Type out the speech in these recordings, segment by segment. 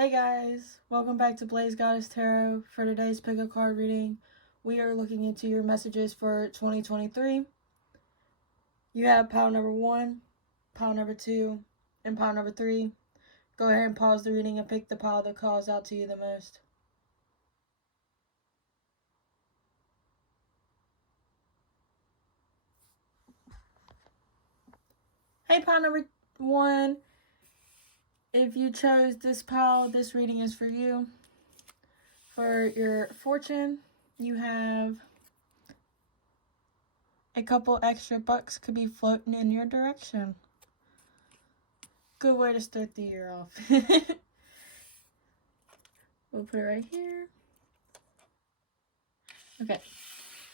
Hey guys, welcome back to BlazedGoddessTarot. For today's pick a card reading, we are looking into your messages for 2023. You have pile number 1, pile number 2, and pile number 3. Go ahead and pause the reading and pick the pile that calls out to you the most. Hey pile number 1, if you chose this pile, this reading is for you. For your fortune, you have a couple extra bucks could be floating in your direction. Good way to start the year off. We'll put it right here. Okay,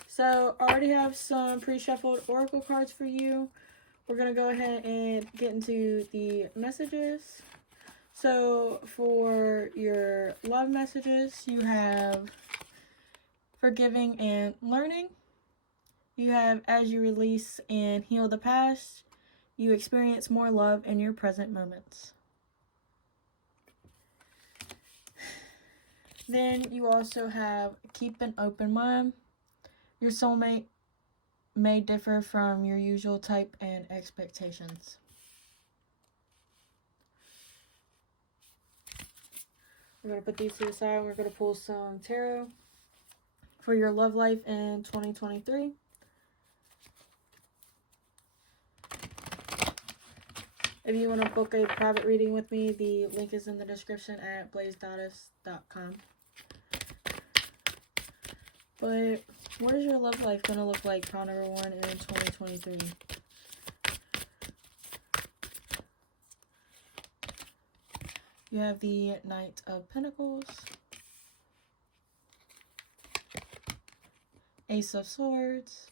so I already have some pre-shuffled oracle cards for you. We're going to go ahead and get into the messages. So for your love messages, you have forgiving and learning. You have as you release and heal the past, you experience more love in your present moments. Then you also have keep an open mind. Your soulmate may differ from your usual type and expectations. We're going to put these to the side. We're going to pull some tarot for your love life in 2023. If you want to book a private reading with me, the link is in the description at BlazedGoddess.com. But what is your love life going to look like, pile number 1, in 2023? You have the Knight of Pentacles, Ace of Swords,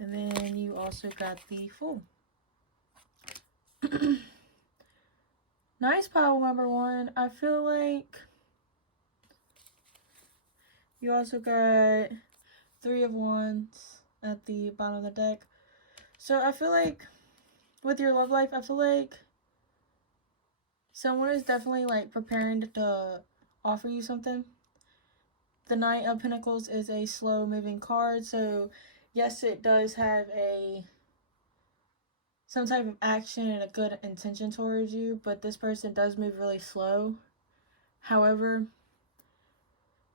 and then you also got the Fool. Nice pile number 1. I feel like you also got 3 of Wands at the bottom of the deck. So I feel like with your love life, I feel like someone is definitely like preparing to offer you something. The Knight of Pentacles is a slow moving card, so yes, it does have some type of action and a good intention towards you, but this person does move really slow. However,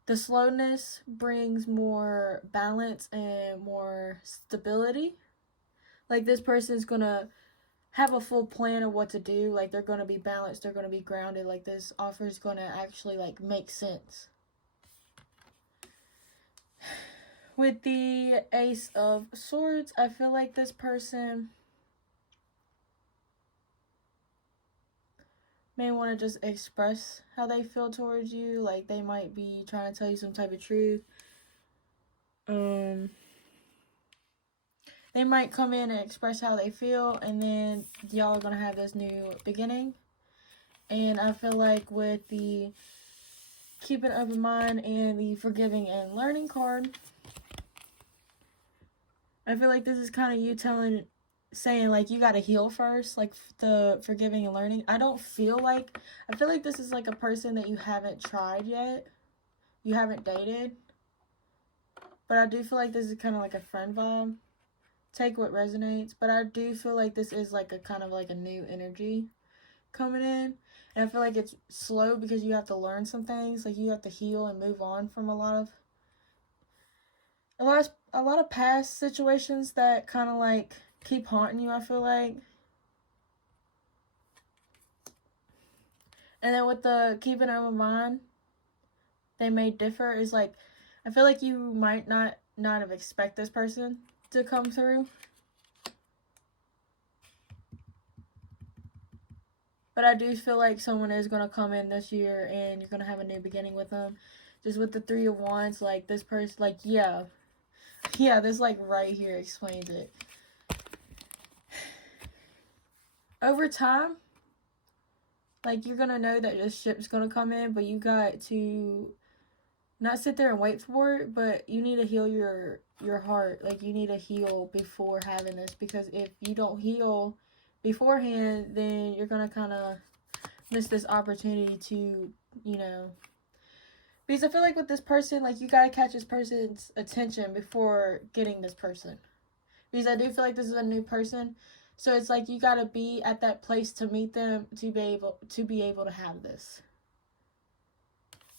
the slowness brings more balance and more stability. Like, this person's gonna have a full plan of what to do. Like, they're gonna be balanced, they're gonna be grounded. Like, this offer is gonna actually like make sense. With the Ace of Swords, I feel like this person may want to just express how they feel towards you. Like, they might be trying to tell you some type of truth. They might come in and express how they feel, and then y'all are going to have this new beginning. And I feel like with the keep an open mind and the forgiving and learning card, I feel like this is kind of you saying like you got to heal first, like the forgiving and learning. I feel like this is like a person that you haven't tried yet. You haven't dated. But I do feel like this is kind of like a friend vibe. Take what resonates. But I do feel like this is like a kind of like a new energy coming in. And I feel like it's slow because you have to learn some things. Like, you have to heal and move on from a lot of past situations that kind of like keep haunting you, I feel like. And then with the keep an open mind, they may differ, is like, I feel like you might not have expect this person to come through. But I do feel like someone is going to come in this year and you're going to have a new beginning with them. Just with the 3 of Wands, like, this person, like, yeah, this, like, right here explains it. Over time, like, you're going to know that this ship's going to come in, but you got to not sit there and wait for it, but you need to heal your heart. Like, you need to heal before having this, because if you don't heal beforehand, then you're going to kind of miss this opportunity to, you know, because I feel like with this person, like, you got to catch this person's attention before getting this person. Because I do feel like this is a new person. So it's like you got to be at that place to meet them to be able to have this.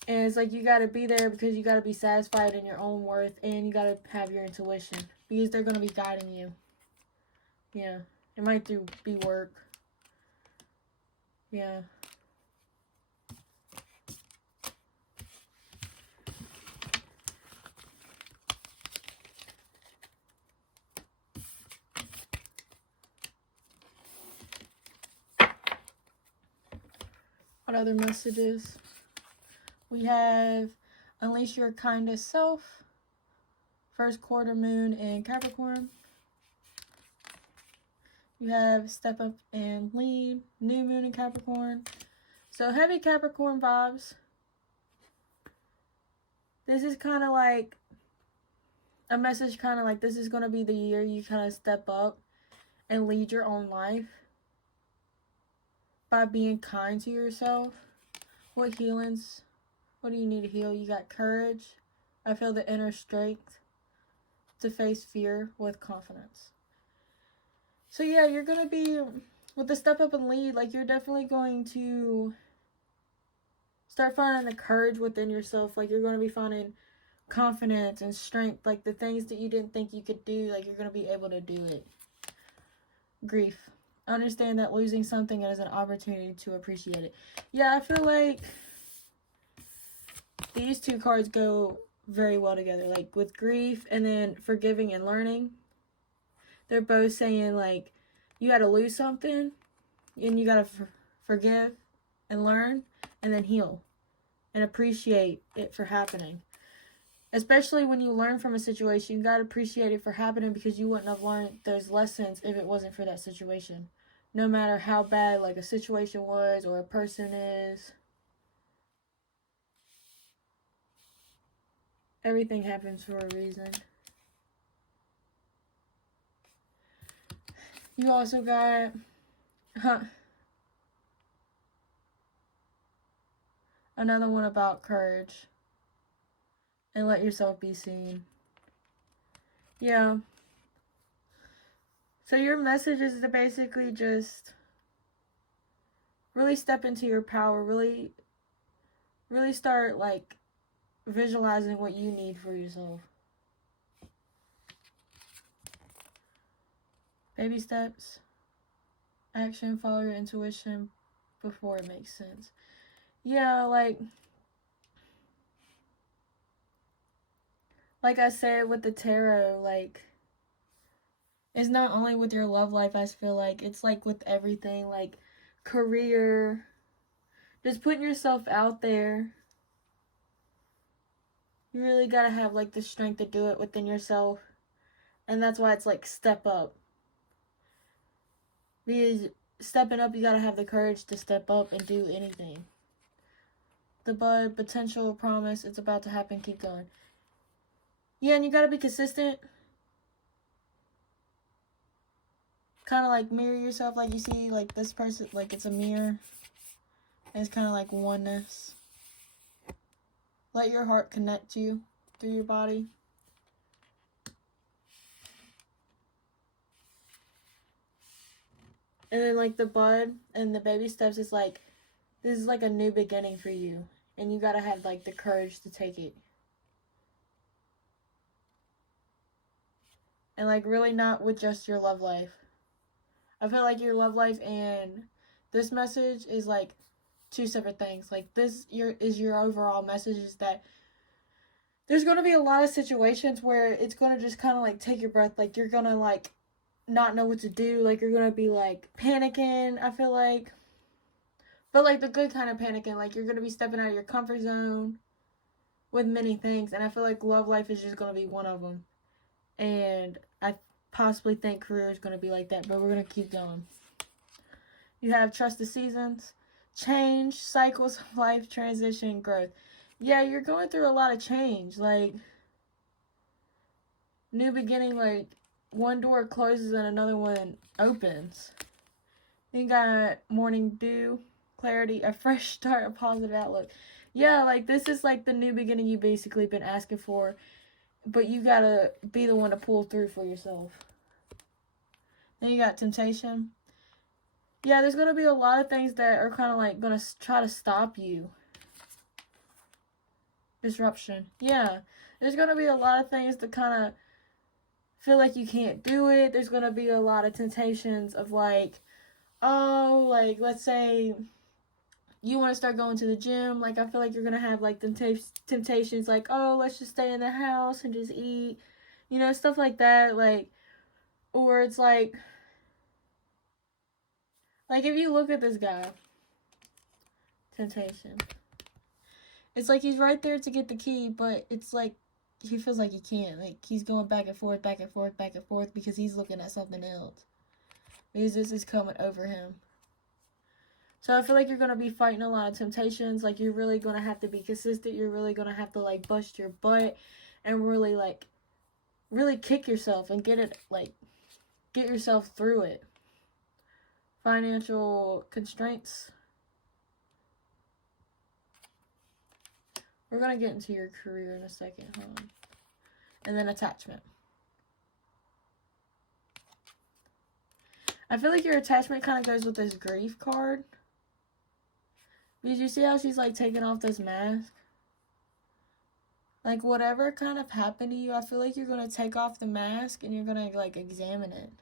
And it's like you got to be there because you got to be satisfied in your own worth, and you got to have your intuition because they're going to be guiding you. Yeah. It might be work. Yeah. What other messages? We have Unleash Your Kindest Self, first quarter moon in Capricorn. You have Step Up and Lead, new moon in Capricorn. So heavy Capricorn vibes. This is kind of like a message, kind of like this is going to be the year you kind of step up and lead your own life by being kind to yourself. What healings? What do you need to heal? You got courage. I feel the inner strength to face fear with confidence. So yeah, you're going to be, with the step up and lead, like you're definitely going to start finding the courage within yourself. Like you're going to be finding confidence and strength. Like the things that you didn't think you could do, like you're going to be able to do it. Grief. Understand that losing something is an opportunity to appreciate it. Yeah, I feel like these two cards go very well together. Like with grief and then forgiving and learning. They're both saying like you got to lose something and you got to forgive and learn and then heal and appreciate it for happening. Especially when you learn from a situation, you got to appreciate it for happening because you wouldn't have learned those lessons if it wasn't for that situation. No matter how bad like a situation was or a person is. Everything happens for a reason. You also got another one about courage and let yourself be seen. Yeah. So your message is to basically just really step into your power, really start like visualizing what you need for yourself. Baby steps, action, follow your intuition before it makes sense. Yeah, like I said with the tarot, like it's not only with your love life, I feel like it's like with everything, like career, just putting yourself out there. You really gotta have like the strength to do it within yourself. And that's why it's like step up. Because stepping up, you gotta have the courage to step up and do anything. The bud, potential, promise, it's about to happen, keep going. Yeah, and you gotta be consistent. Kind of like mirror yourself, like you see like this person, like it's a mirror. And it's kind of like oneness. Let your heart connect you through your body. And then like the bud and the baby steps is like, this is like a new beginning for you. And you gotta have like the courage to take it. And like really not with just your love life. I feel like your love life and this message is like two separate things. Like this is your overall message is that there's going to be a lot of situations where it's going to just kind of like take your breath. Like you're going to like not know what to do. Like you're going to be like panicking, I feel like. But like the good kind of panicking. Like you're going to be stepping out of your comfort zone with many things. And I feel like love life is just going to be one of them. And I possibly think career is going to be like that. But we're going to keep going. You have trust the seasons, change, cycles of life, transition, growth. Yeah, you're going through a lot of change. Like, new beginning, like, one door closes and another one opens. You got morning dew, clarity, a fresh start, a positive outlook. Yeah, like this is like the new beginning you basically been asking for, but you gotta be the one to pull through for yourself. Then you got temptation. Yeah, there's gonna be a lot of things that are kind of like gonna try to stop you. Disruption. Yeah, there's gonna be a lot of things that kind of feel like you can't do it. There's gonna be a lot of temptations of like, oh, like let's say you want to start going to the gym. Like I feel like you're gonna have like temptations like, oh, let's just stay in the house and just eat, you know, stuff like that. Like, or it's like if you look at this guy, temptation. It's like he's right there to get the key, but it's like he feels like he can't. Like he's going back and forth, back and forth, back and forth because he's looking at something else. Because this is coming over him. So I feel like you're going to be fighting a lot of temptations. Like you're really going to have to be consistent. You're really going to have to like bust your butt and really like really kick yourself and get yourself through it. Financial constraints. We're going to get into your career in a second. Hold on. And then attachment. I feel like your attachment kind of goes with this grief card. Because you see how she's like taking off this mask? Like whatever kind of happened to you, I feel like you're going to take off the mask and you're going to like examine it.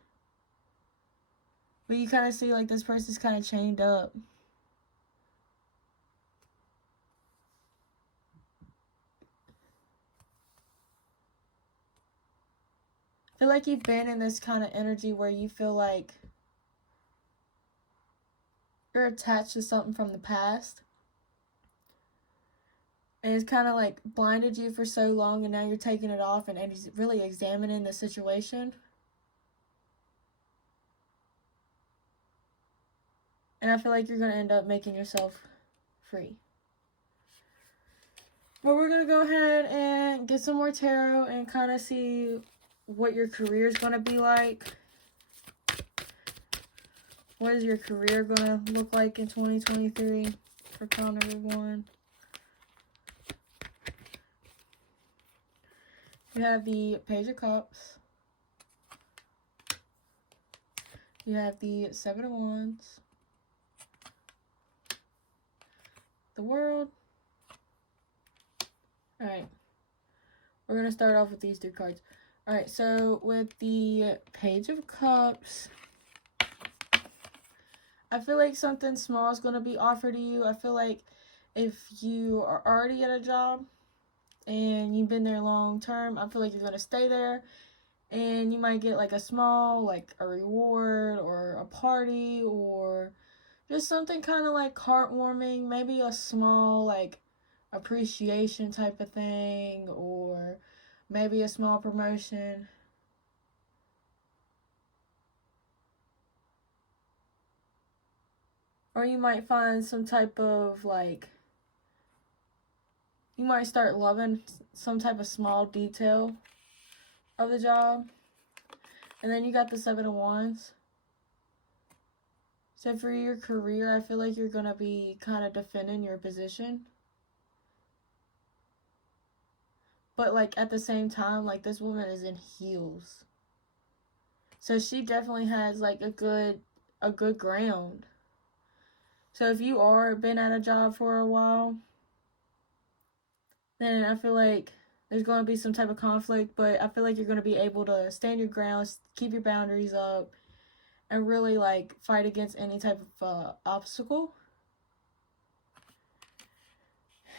But you kind of see like this person's kind of chained up. I feel like you've been in this kind of energy where you feel like you're attached to something from the past. And it's kind of like blinded you for so long, and now you're taking it off and really examining the situation. And I feel like you're going to end up making yourself free. But we're going to go ahead and get some more tarot and kind of see what your career is going to be like. What is your career going to look like in 2023 for pile number 1? You have the Page of Cups. You have the 7 of Wands. The World. Alright. We're going to start off with these 3 cards. Alright, so with the Page of Cups, I feel like something small is going to be offered to you. I feel like if you are already at a job and you've been there long term, I feel like you're going to stay there. And you might get like a small, like a reward or a party or just something kind of like heartwarming. Maybe a small like appreciation type of thing, or maybe a small promotion. Or you might find some type of like, you might start loving some type of small detail of the job. And then you got the 7 of Wands. So for your career, I feel like you're going to be kind of defending your position. But like at the same time, like this woman is in heels. So she definitely has like a good ground. So if you are been at a job for a while, then I feel like there's going to be some type of conflict, but I feel like you're going to be able to stand your ground, keep your boundaries up, and really like fight against any type of obstacle.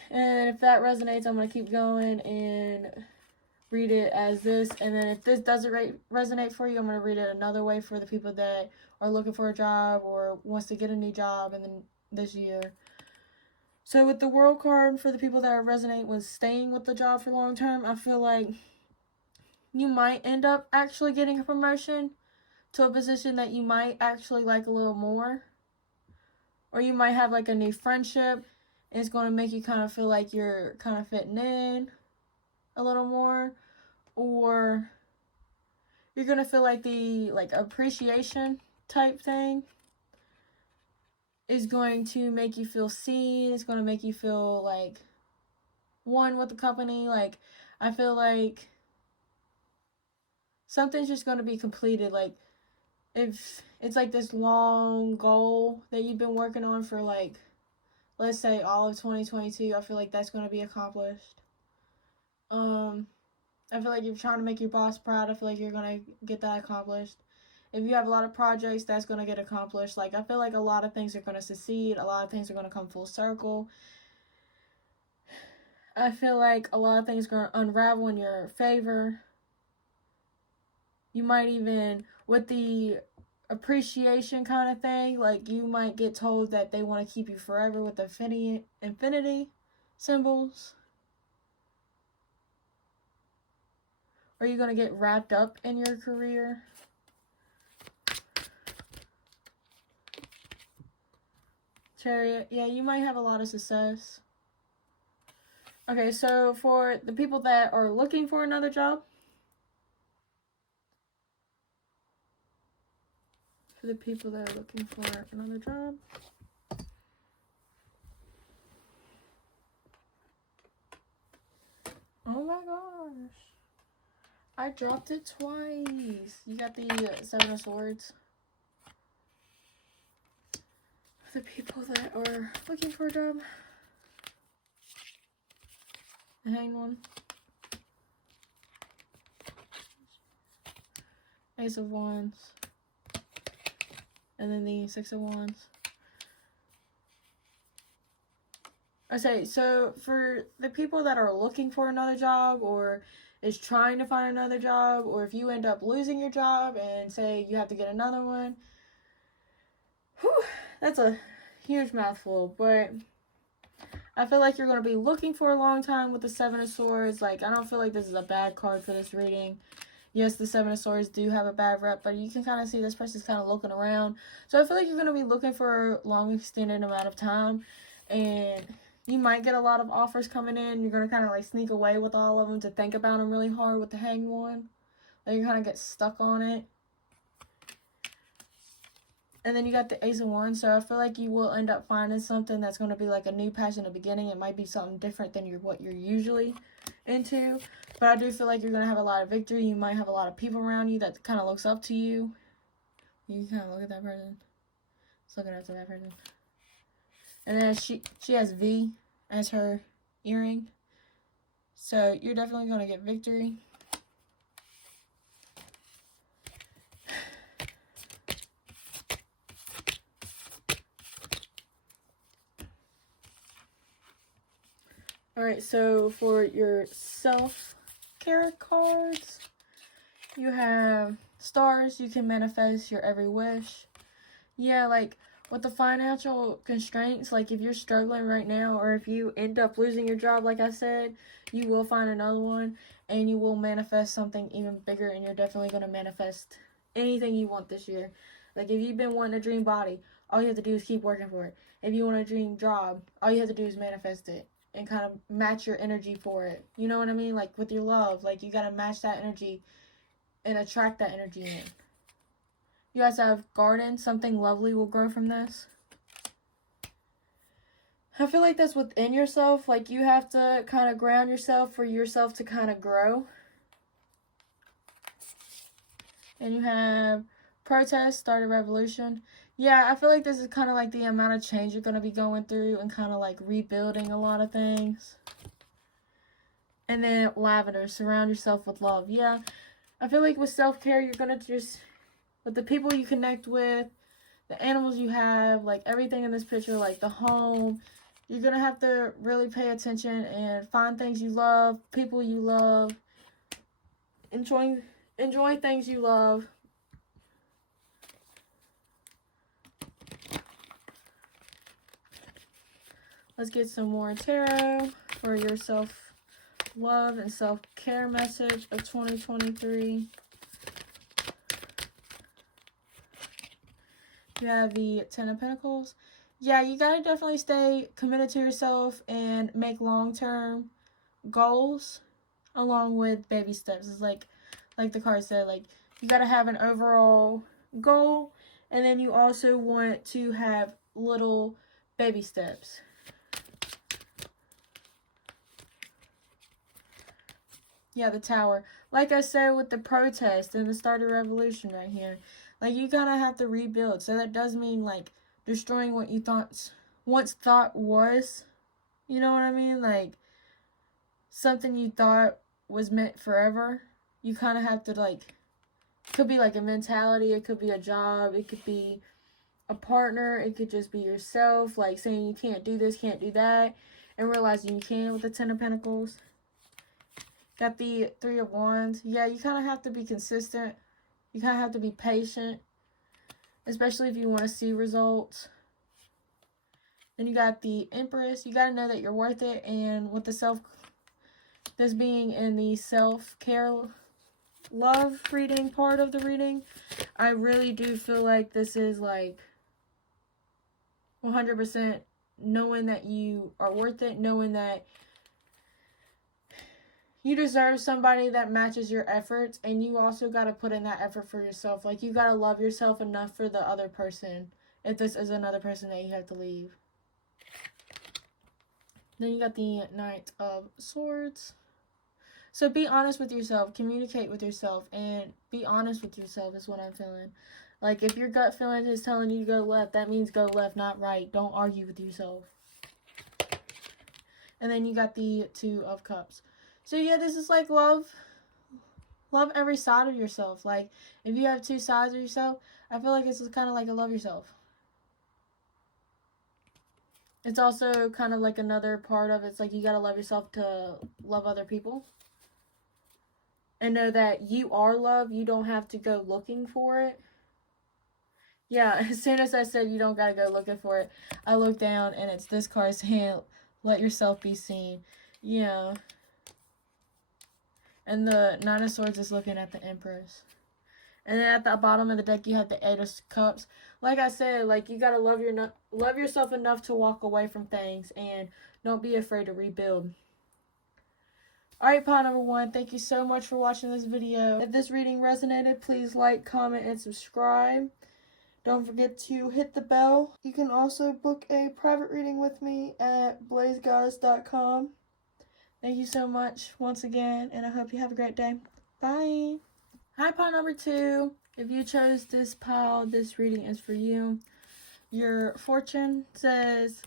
And if that resonates, I'm going to keep going and read it as this. And then if this doesn't resonate for you, I'm going to read it another way for the people that are looking for a job or wants to get a new job in this year. So with the World card, for the people that resonate with staying with the job for long term, I feel like you might end up actually getting a promotion to a position that you might actually like a little more. Or you might have like a new friendship, and it's going to make you kind of feel like you're kind of fitting in a little more. Or you're going to feel like the like appreciation type thing is going to make you feel seen. It's going to make you feel like one with the company. Like, I feel like something's just going to be completed. Like, if it's like this long goal that you've been working on for, like, let's say all of 2022, I feel like that's going to be accomplished. I feel like if you're trying to make your boss proud, I feel like you're going to get that accomplished. If you have a lot of projects, that's going to get accomplished. Like, I feel like a lot of things are going to succeed. A lot of things are going to come full circle. I feel like a lot of things are going to unravel in your favor. You might even, with the appreciation kind of thing, like, you might get told that they want to keep you forever with the infinity symbols. Or you're going to get wrapped up in your career. Chariot, yeah, you might have a lot of success. Okay, so for the people that are looking for another job, for the people that are looking for another job, oh my gosh, I dropped it twice. You got the Seven of Swords. The people that are looking for a job, the Hanged One, Ace of Wands, and then the Six of Wands. Okay, so for the people that are looking for another job or is trying to find another job, or if you end up losing your job and say you have to get another one, whew, that's a huge mouthful, but I feel like you're going to be looking for a long time with the Seven of Swords. Like, I don't feel like this is a bad card for this reading. Yes, the Seven of Swords do have a bad rep, but you can kind of see this person's kind of looking around. So I feel like you're going to be looking for a long extended amount of time, and you might get a lot of offers coming in. You're going to kind of like sneak away with all of them to think about them really hard with the Hanged One. Like, you kind of get stuck on it. And then you got the Ace of Wands, so I feel like you will end up finding something that's going to be like a new passion in the beginning. It might be something different than what you're usually into, but I do feel like you're going to have a lot of victory. You might have a lot of people around you that kind of looks up to you. You kind of look at that person. Just looking up to that person. And then she has V as her earring. So you're definitely going to get victory. Alright, so for your self-care cards, you have stars. You can manifest your every wish. Yeah, like, with the financial constraints, like, if you're struggling right now, or if you end up losing your job, like I said, you will find another one, and you will manifest something even bigger, and you're definitely going to manifest anything you want this year. Like, if you've been wanting a dream body, all you have to do is keep working for it. If you want a dream job, all you have to do is manifest it and kind of match your energy for it. You know what I mean? Like, with your love, like, you got to match that energy and attract that energy in. You guys have garden. Something lovely will grow from this. I feel like that's within yourself. Like, you have to kind of ground yourself for yourself to kind of grow. And you have protest, start a revolution. Yeah, I feel like this is kind of like the amount of change you're going to be going through and kind of like rebuilding a lot of things. And then lavender, surround yourself with love. Yeah, I feel like with self-care, you're going to just, with the people you connect with, the animals you have, like everything in this picture, like the home, you're going to have to really pay attention and find things you love, people you love, enjoy things you love. Let's get some more tarot for your self-love and self-care message of 2023. You have the Ten of Pentacles. Yeah, you gotta definitely stay committed to yourself and make long-term goals along with baby steps. It's like the card said, like, you gotta have an overall goal And then you also want to have little baby steps. Yeah, the Tower. Like I said with the protest and the start of revolution right here. Like, you kind of have to rebuild. So that does mean, like, destroying what you once thought was. You know what I mean? Like, something you thought was meant forever. You kind of have to, like, it could be like a mentality. It could be a job. It could be a partner. It could just be yourself. Like, saying you can't do this, can't do that. And realizing you can with the Ten of Pentacles. Got the Three of Wands. Yeah, you kind of have to be consistent. You kind of have to be patient. Especially if you want to see results. Then you got the Empress. You got to know that you're worth it. And with the this being in the self-care love reading part of the reading, I really do feel like this is like 100% knowing that you are worth it. Knowing that you deserve somebody that matches your efforts, and you also got to put in that effort for yourself. Like, you got to love yourself enough for the other person, if this is another person that you have to leave. Then you got the Knight of Swords. So be honest with yourself, communicate with yourself, and be honest with yourself is what I'm feeling. Like, if your gut feeling is telling you to go left, that means go left, not right. Don't argue with yourself. And then you got the Two of Cups. So yeah, this is like love every side of yourself. Like, if you have two sides of yourself, I feel like this is kind of like a love yourself. It's also kind of like another part of it's like you got to love yourself to love other people. And know that you are love. You don't have to go looking for it. Yeah, as soon as I said you don't got to go looking for it, I looked down and it's this card saying, let yourself be seen. Yeah. And the Nine of Swords is looking at the Empress. And then at the bottom of the deck, you have the Eight of Cups. Like I said, like, you got to love yourself enough to walk away from things. And don't be afraid to rebuild. Alright, pile number 1, thank you so much for watching this video. If this reading resonated, please like, comment, and subscribe. Don't forget to hit the bell. You can also book a private reading with me at BlazedGoddess.com. Thank you so much once again, and I hope you have a great day. Bye. Hi, pile number 2. If you chose this pile, this reading is for you. Your fortune says,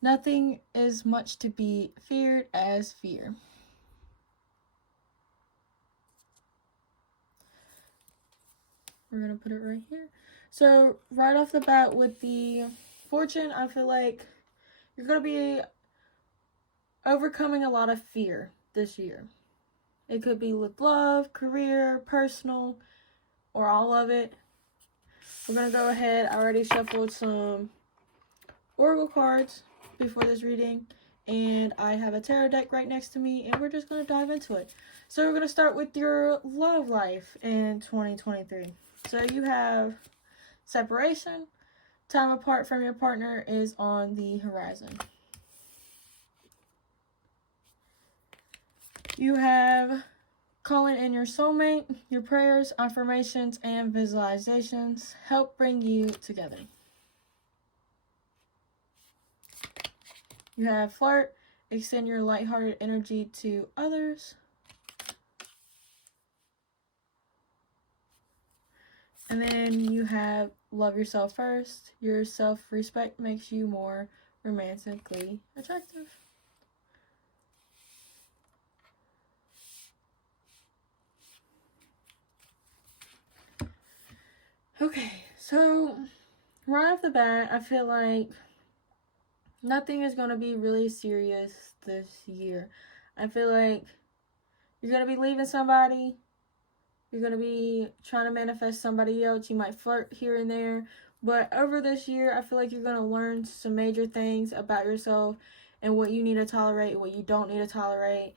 nothing is much to be feared as fear. We're going to put it right here. So, right off the bat with the fortune, I feel like you're going to be overcoming a lot of fear this year. It could be with love, career, personal, or all of it. We're going to go ahead. I already shuffled some oracle cards before this reading, and I have a tarot deck right next to me, and we're just going to dive into it. So we're going to start with your love life in 2023. So you have separation. Time apart from your partner is on the horizon. You have calling in your soulmate. Your prayers, affirmations, and visualizations help bring you together. You have flirt. Extend your lighthearted energy to others. And then you have love yourself first. Your self-respect makes you more romantically attractive. Okay, so right off the bat, I feel like nothing is going to be really serious this year. I feel like you're going to be leaving somebody. You're going to be trying to manifest somebody else. You might flirt here and there. But over this year, I feel like you're going to learn some major things about yourself and what you need to tolerate, what you don't need to tolerate,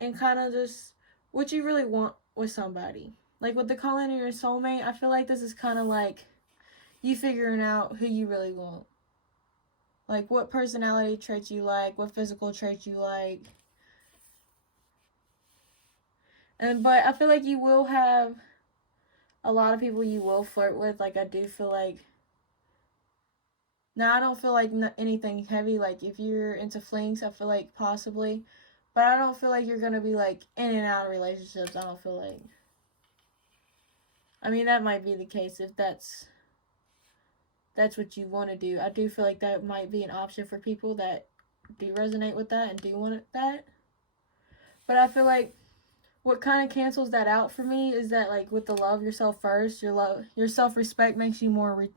and kind of just what you really want with somebody. Like with the calling in your soulmate, I feel like this is kind of like you figuring out who you really want. Like what personality traits you like, what physical traits you like. But I feel like you will have a lot of people you will flirt with. Like, I do feel like, now I don't feel like anything heavy. Like, if you're into flings, I feel like possibly, but I don't feel like you're gonna be like in and out of relationships. I don't feel like, I mean, that might be the case if that's what you want to do. I do feel like that might be an option for people that do resonate with that and do want that. But I feel like what kind of cancels that out for me is that, like, with the love yourself first, your self-respect makes you more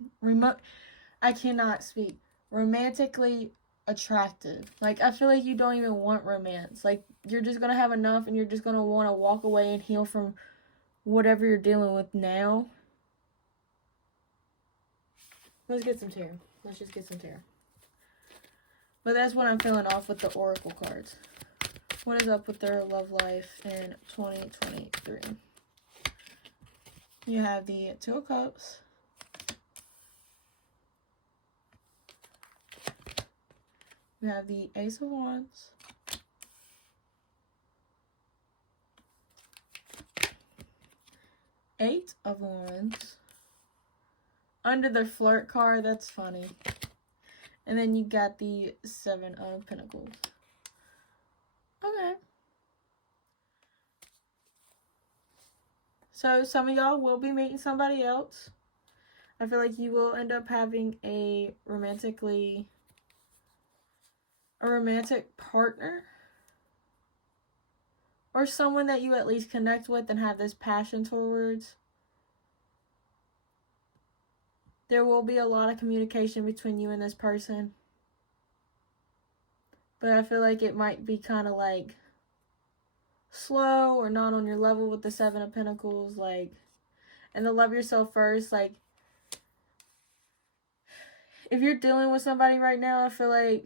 I cannot speak. Romantically attractive. Like, I feel like you don't even want romance. Like, you're just going to have enough and you're just going to want to walk away and heal from whatever you're dealing with now. Let's get some tarot. Let's just get some tarot. But that's what I'm feeling off with the oracle cards. What is up with their love life in 2023? You have the Two of Cups. You have the Ace of Wands. Eight of Wands. Under the flirt card, that's funny. And then you got the Seven of Pentacles. Okay. So some of y'all will be meeting somebody else. I feel like you will end up having a romantic partner. Or someone that you at least connect with and have this passion towards. There will be a lot of communication between you and this person. But I feel like it might be kind of like slow or not on your level with the Seven of Pentacles. Like, and the love yourself first. Like, if you're dealing with somebody right now, I feel like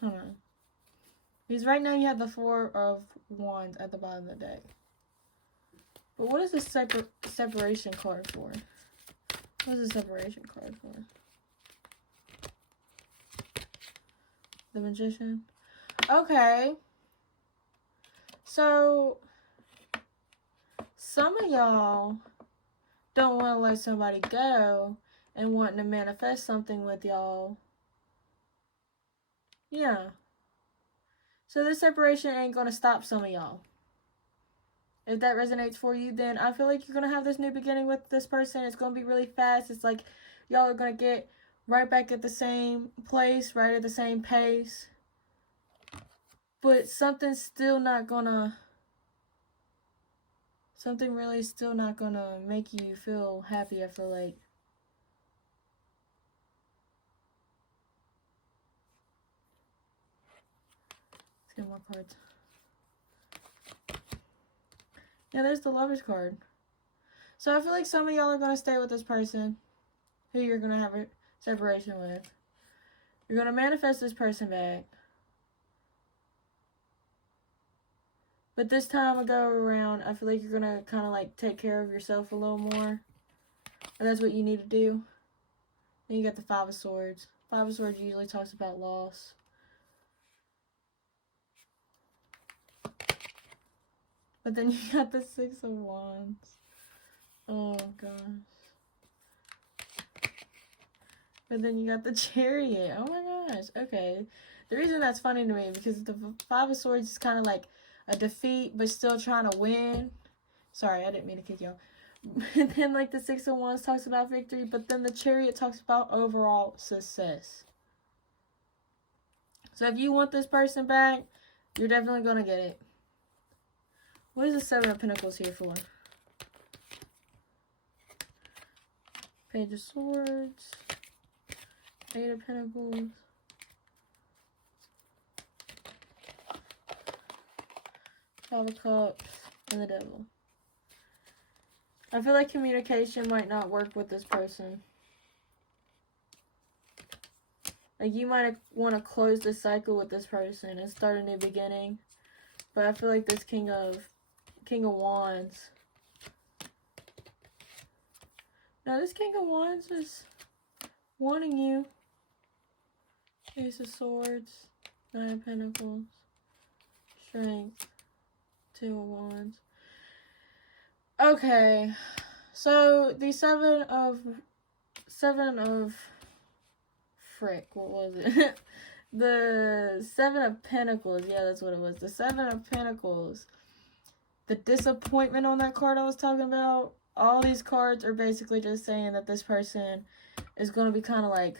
hold on. Because right now you have the Four of Wands at the bottom of the deck. But what is this separation card for? What is the separation card for? The Magician. Okay. So, some of y'all don't want to let somebody go and wanting to manifest something with y'all. Yeah. So this separation ain't going to stop some of y'all. If that resonates for you, then I feel like you're going to have this new beginning with this person. It's going to be really fast. It's like y'all are going to get right back at the same place, right at the same pace. But something's still not going to... Something really still not going to make you feel happy, I feel like. Let's get more cards. Yeah, there's the Lover's card. So I feel like some of y'all are going to stay with this person who you're going to have a separation with. You're going to manifest this person back. But this time around, I feel like you're going to kind of like take care of yourself a little more. Or that's what you need to do. Then you got the Five of Swords. Five of Swords usually talks about loss. But then you got the Six of Wands. Oh, gosh. But then you got the Chariot. Oh, my gosh. Okay. The reason that's funny to me, because the Five of Swords is kind of like a defeat, but still trying to win. Sorry, I didn't mean to kick y'all. And then, like, the Six of Wands talks about victory, but then the Chariot talks about overall success. So if you want this person back, you're definitely going to get it. What is the Seven of Pentacles here for? Page of Swords. Eight of Pentacles. Five of Cups. And the Devil. I feel like communication might not work with this person. Like, you might want to close the cycle with this person and start a new beginning. But I feel like this King of Wands. Now, this King of Wands is wanting you. Ace of Swords. Nine of Pentacles. Strength. 2 of Wands. Okay. So the seven of frick, what was it? The 7 of Pentacles. Yeah, that's what it was. The 7 of Pentacles. The disappointment on that card I was talking about. All these cards are basically just saying that this person is going to be kind of like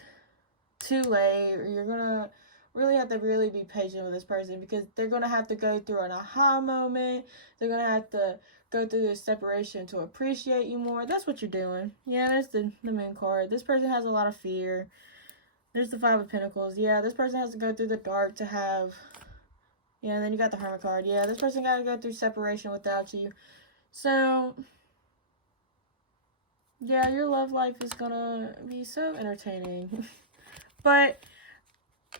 too late, or you're going to really have to really be patient with this person, because they're going to have to go through an aha moment. They're going to have to go through this separation to appreciate you more. That's what you're doing. Yeah, there's the Moon card. This person has a lot of fear. There's the 5 of Pentacles. Yeah, this person has to go through the dark to have... Yeah, and then you got the Hermit card. Yeah, this person got to go through separation without you. So, yeah, your love life is going to be so entertaining. But,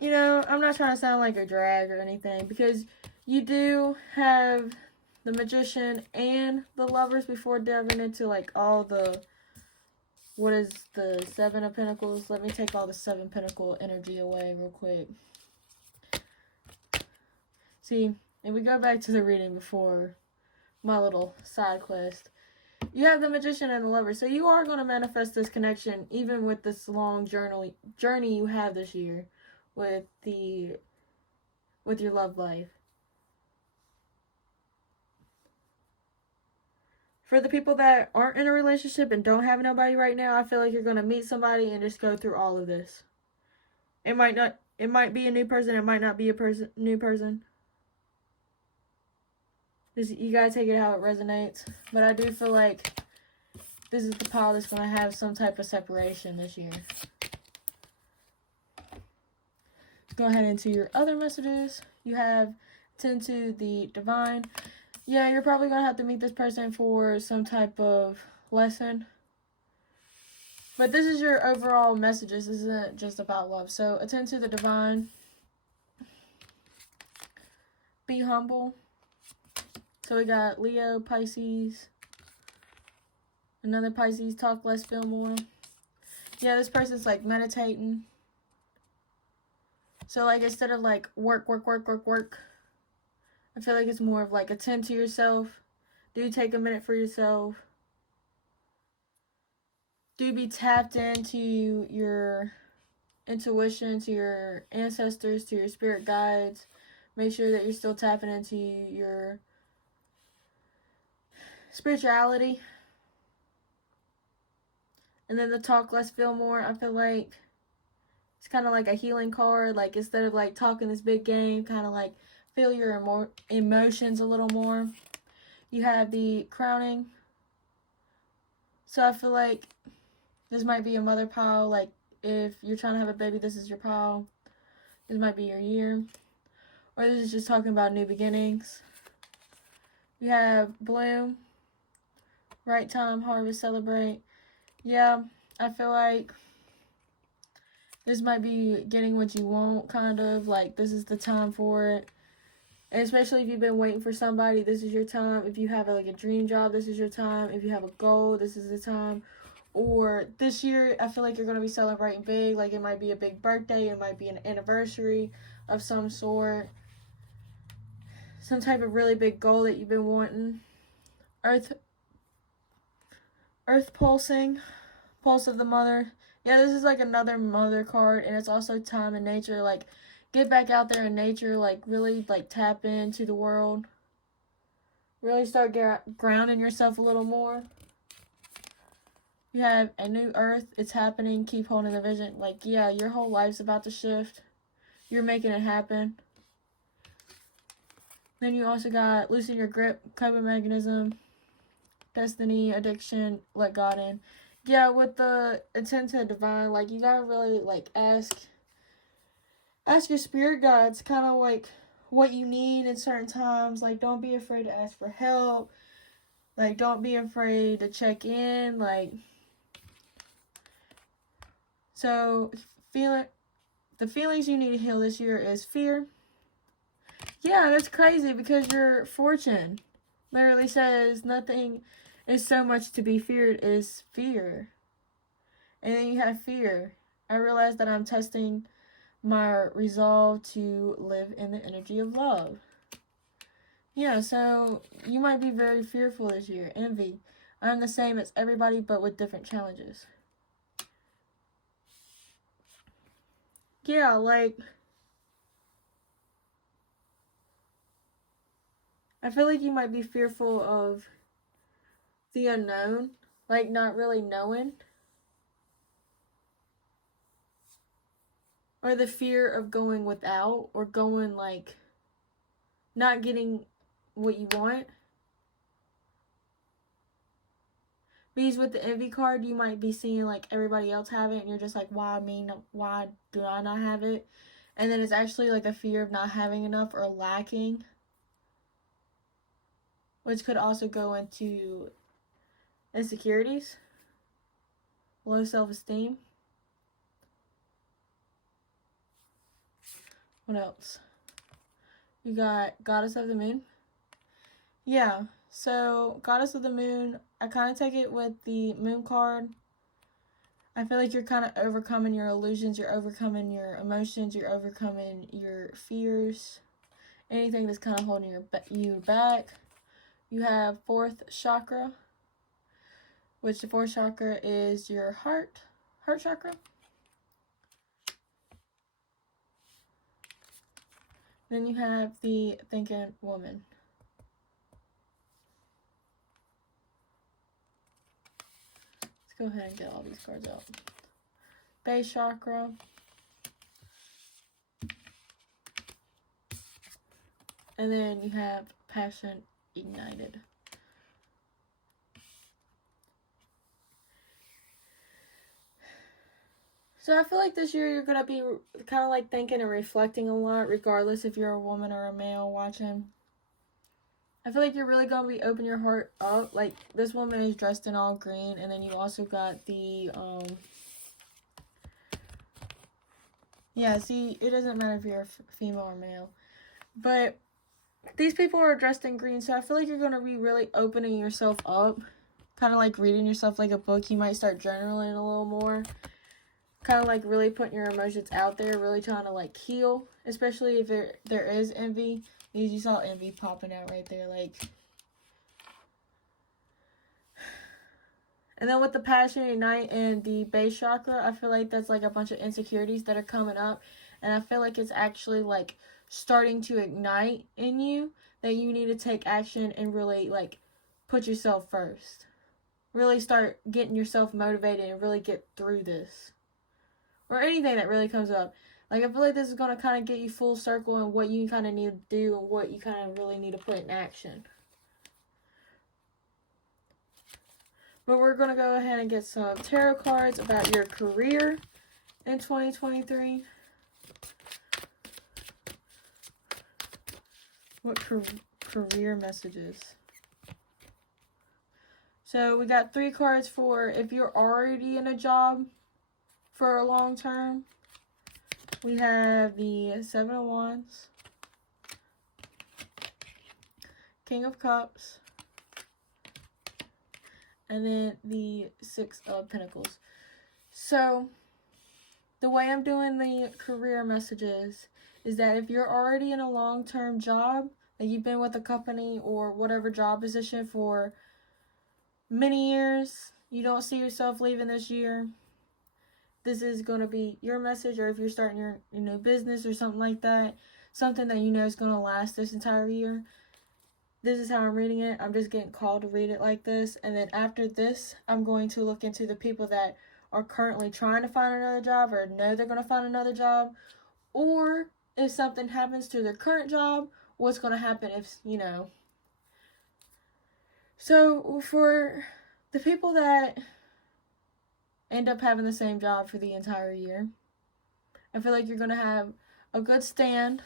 you know, I'm not trying to sound like a drag or anything, because you do have the Magician and the Lovers before delving into, like, all the... What is the 7 of Pentacles? Let me take all the 7 Pentacle energy away real quick. See, if we go back to the reading before my little side quest, you have the Magician and the Lover. So you are going to manifest this connection even with this long journey you have this year with your love life. For the people that aren't in a relationship and don't have nobody right now, I feel like you're going to meet somebody and just go through all of this. It might be a new person, it might not be a new person. You gotta take it how it resonates. But I do feel like this is the pile that's going to have some type of separation this year. Let's go ahead into your other messages. You have Tend to the Divine. Yeah, you're probably going to have to meet this person for some type of lesson. But this is your overall messages. This isn't just about love. So, attend to the Divine. Be humble. So, we got Leo, Pisces. Another Pisces, talk less, feel more. Yeah, this person's like meditating. So, like, instead of like work, I feel like it's more of like attend to yourself. Do take a minute for yourself. Do be tapped into your intuition, to your ancestors, to your spirit guides. Make sure that you're still tapping into your spirituality. And then the talk less, feel more. I feel like it's kind of like a healing card. Like, instead of like talking this big game, kind of like feel your emotions a little more. You have the Crowning. So I feel like this might be a mother pile. Like, if you're trying to have a baby, this is your pile. This might be your year. Or this is just talking about new beginnings. You have Bloom. Right time, harvest, celebrate. Yeah, I feel like this might be getting what you want, kind of. Like, this is the time for it. And especially if you've been waiting for somebody, this is your time. If you have like a dream job, this is your time. If you have a goal, this is the time. Or this year, I feel like you're going to be celebrating big. Like, it might be a big birthday. It might be an anniversary of some sort. Some type of really big goal that you've been wanting. Earth pulsing. Pulse of the Mother. Yeah, this is like another mother card. And it's also time and nature. Like, get back out there in nature. Like, really, like, tap into the world. Really start grounding yourself a little more. You have a new earth. It's happening. Keep holding the vision. Like, yeah, your whole life's about to shift. You're making it happen. Then you also got loosen your grip, coping mechanism, destiny, addiction, let God in. Yeah, with the attend to the divine, like, you gotta really, like, ask your spirit guides kind of like what you need in certain times. Like, don't be afraid to ask for help. Like, don't be afraid to check in. Like, so the feelings you need to heal this year is fear. Yeah, that's crazy, because your fortune literally says nothing is so much to be feared as fear. And then you have fear. I realize that I'm testing my resolve to live in the energy of love. Yeah, so you might be very fearful this year. Envy. I'm the same as everybody, but with different challenges. Yeah, like, I feel like you might be fearful of the unknown, like not really knowing, or the fear of going without, or going like not getting what you want. Because with the envy card, you might be seeing like everybody else have it, and you're just like, why me? Why do I not have it? And then it's actually like a fear of not having enough or lacking, which could also go into insecurities, low self-esteem. What else? You got Goddess of the Moon. Yeah, so Goddess of the Moon, I kind of take it with the Moon card. I feel like you're kind of overcoming your illusions, you're overcoming your emotions, you're overcoming your fears, anything that's kind of holding you back. You have fourth chakra, which the fourth chakra is your heart chakra. Then you have the thinking woman. Let's go ahead and get all these cards out. Base chakra. And then you have passion ignited. So I feel like this year you're going to be kind of like thinking and reflecting a lot, regardless if you're a woman or a male watching. I feel like you're really going to be opening your heart up. Like, this woman is dressed in all green, and then you also got the, yeah, see, it doesn't matter if you're a female or male. But these people are dressed in green, so I feel like you're going to be really opening yourself up. Kind of like reading yourself like a book. You might start journaling a little more. Kind of like really putting your emotions out there, really trying to like heal, especially if there is envy. You saw envy popping out right there, like. And then with the passion ignite and the base chakra, I feel like that's like a bunch of insecurities that are coming up, and I feel like it's actually like starting to ignite in you, that you need to take action and really like put yourself first. Really start getting yourself motivated and really get through this. Or anything that really comes up. Like, I feel like this is going to kind of get you full circle in what you kind of need to do and what you kind of really need to put in action. But we're going to go ahead and get some tarot cards about your career in 2023. What career messages? So we got 3 cards for if you're already in a job for a long term. We have the 7 of Wands, King of Cups, and then the 6 of Pentacles. So the way I'm doing the career messages is that if you're already in a long-term job, like you've been with a company or whatever job position for many years, you don't see yourself leaving this year, this is going to be your message. Or if you're starting your new business or something like that, something that you know is going to last this entire year, this is how I'm reading it. I'm just getting called to read it like this. And then after this, I'm going to look into the people that are currently trying to find another job or know they're going to find another job. Or if something happens to their current job, what's going to happen if, you know. So for the people that end up having the same job for the entire year, I feel like you're going to have a good stand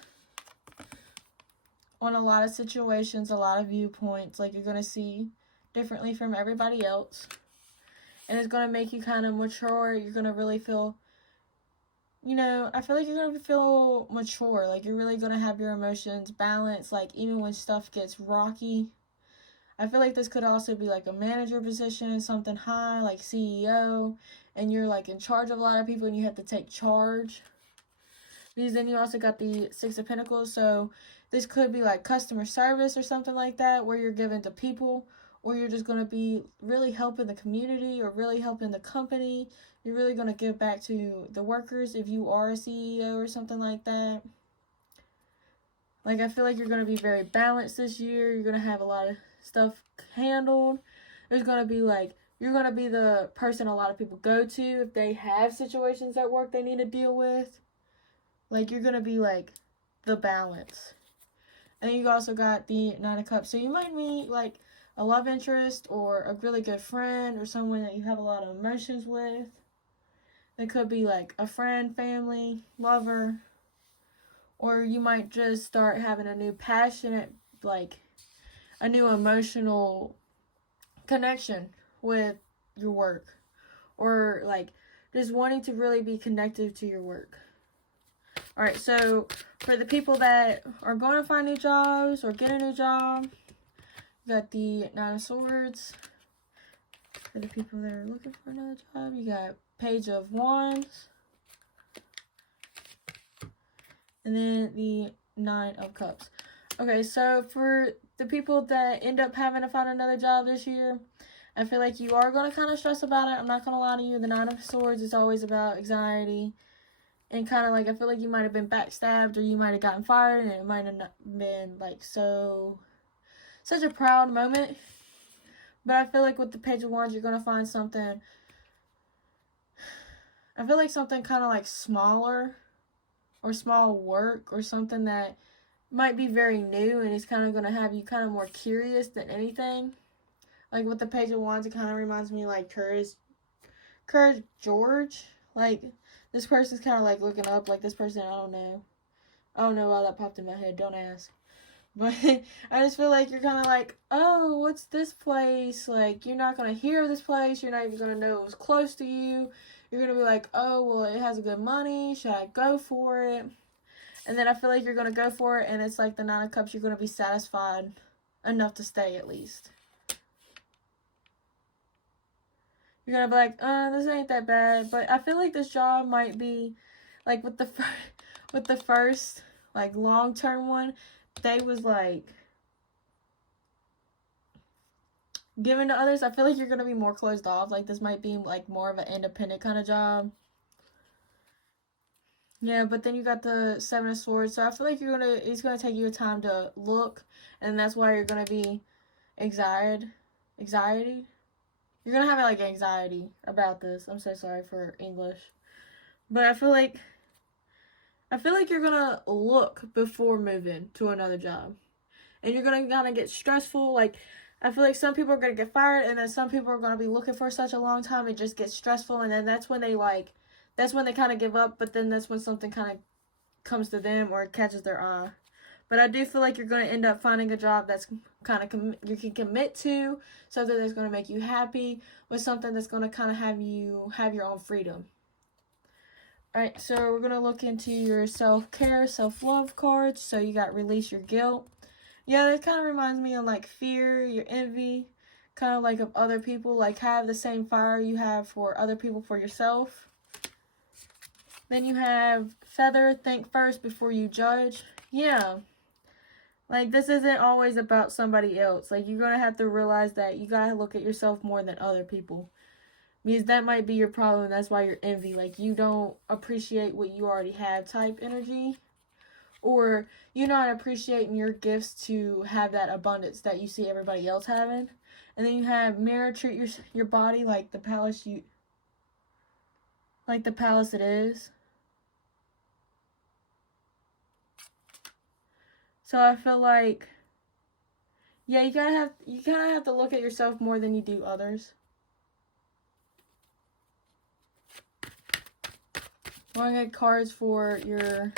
on a lot of situations, a lot of viewpoints. Like, you're going to see differently from everybody else. And it's going to make you kind of mature. You're going to really feel, you know, I feel like you're going to feel mature. Like, you're really going to have your emotions balanced. Like, even when stuff gets rocky. I feel like this could also be like a manager position, something high, like CEO. And you're like in charge of a lot of people and you have to take charge. Because then you also got the 6 of Pentacles. So This could be like customer service or something like that, where you're giving to people, or you're just going to be really helping the community or really helping the company. You're really going to give back to the workers if you are a CEO or something like that. Like, I feel like you're going to be very balanced this year. You're going to have a lot of stuff handled. There's going to be like, you're going to be the person a lot of people go to if they have situations at work they need to deal with. Like, you're going to be like the balance. And you also got the Nine of Cups. So you might meet like a love interest or a really good friend or someone that you have a lot of emotions with. It could be like a friend, family, lover. Or you might just start having a new passionate, like a new emotional connection with your work. Or like just wanting to really be connected to your work. Alright, so for the people that are going to find new jobs or get a new job, you got the Nine of Swords. For the people that are looking for another job, you got Page of Wands. And then the Nine of Cups. Okay, so for the people that end up having to find another job this year, I feel like you are going to kind of stress about it. I'm not going to lie to you. The Nine of Swords is always about anxiety. And kind of like, I feel like you might have been backstabbed or you might have gotten fired. And it might have not been like such a proud moment. But I feel like with the Page of Wands, you're going to find something. I feel like something kind of like smaller. Or small work or something that might be very new and it's kind of going to have you kind of more curious than anything. Like with the Page of Wands, it kind of reminds me like Courage George. Like this person's kind of like looking up like this person, I don't know why that popped in my head, don't ask. But I just feel like you're kind of like, oh, what's this place? Like, you're not going to hear of this place. You're not even going to know it was close to you. You're going to be like, oh, well, it has a good money. Should I go for it? And then I feel like you're going to go for it, and it's like the Nine of Cups. You're going to be satisfied enough to stay, at least. You're going to be like, this ain't that bad. But I feel like this job might be, like, with the first, like, long-term one, they was, like, given to others. I feel like you're going to be more closed off. Like, this might be, like, more of an independent kind of job. Yeah, but then you got the Seven of Swords. So I feel like it's going to take you a time to look. And that's why you're going to be anxiety. You're going to have, like, anxiety about this. I'm so sorry for English. But I feel like you're going to look before moving to another job. And you're going to kind of get stressful. Like, I feel like some people are going to get fired, and then some people are going to be looking for such a long time. It just gets stressful, and then that's when they kind of give up, but then that's when something kind of comes to them or catches their eye. But I do feel like you're going to end up finding a job that's kind of you can commit to, something that's going to make you happy, with something that's going to kind of have you have your own freedom. Alright, so we're going to look into your self-care, self-love cards. So you got Release Your Guilt. Yeah, that kind of reminds me of like fear, your envy, kind of like of other people. Like have the same fire you have for other people for yourself. Then you have Feather, think first before you judge. Yeah. Like this isn't always about somebody else. Like you're going to have to realize that you got to look at yourself more than other people. Because that might be your problem. That's why you're envy. Like you don't appreciate what you already have type energy. Or you're not appreciating your gifts to have that abundance that you see everybody else having. And then you have Mirror, treat your body like the palace it is. So I feel like, yeah, you kind of have to look at yourself more than you do others. I want to get cards for your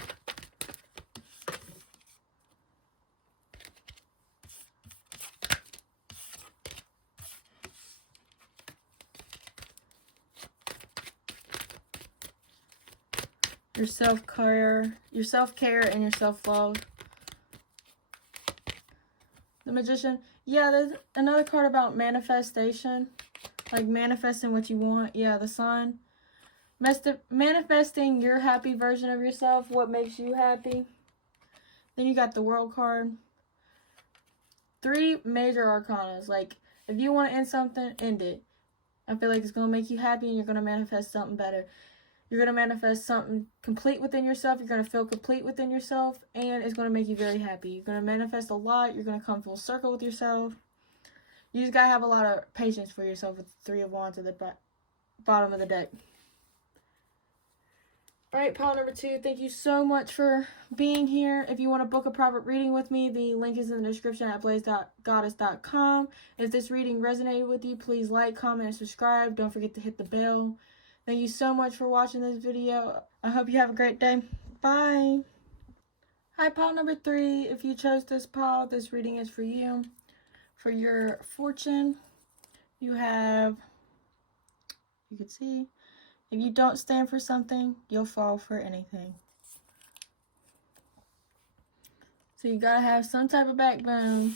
self-care, and your self-love. The Magician. Yeah, there's another card about manifestation. Like manifesting what you want. Yeah, the Sun. Manifesting your happy version of yourself. What makes you happy. Then you got the World card. 3 major arcanas. Like, if you want to end something, end it. I feel like it's going to make you happy and you're going to manifest something better. You're going to manifest something complete within yourself. You're going to feel complete within yourself. And it's going to make you very happy. You're going to manifest a lot. You're going to come full circle with yourself. You just got to have a lot of patience for yourself with the 3 of Wands at the bottom of the deck. Alright, pile number 2, thank you so much for being here. If you want to book a private reading with me, the link is in the description at BlazedGoddessTarot. If this reading resonated with you, please like, comment, and subscribe. Don't forget to hit the bell. Thank you so much for watching this video. I hope you have a great day. Bye. Hi, pile number 3. If you chose this pile, this reading is for you. For your fortune, you have, you can see, if you don't stand for something, you'll fall for anything. So you gotta have some type of backbone,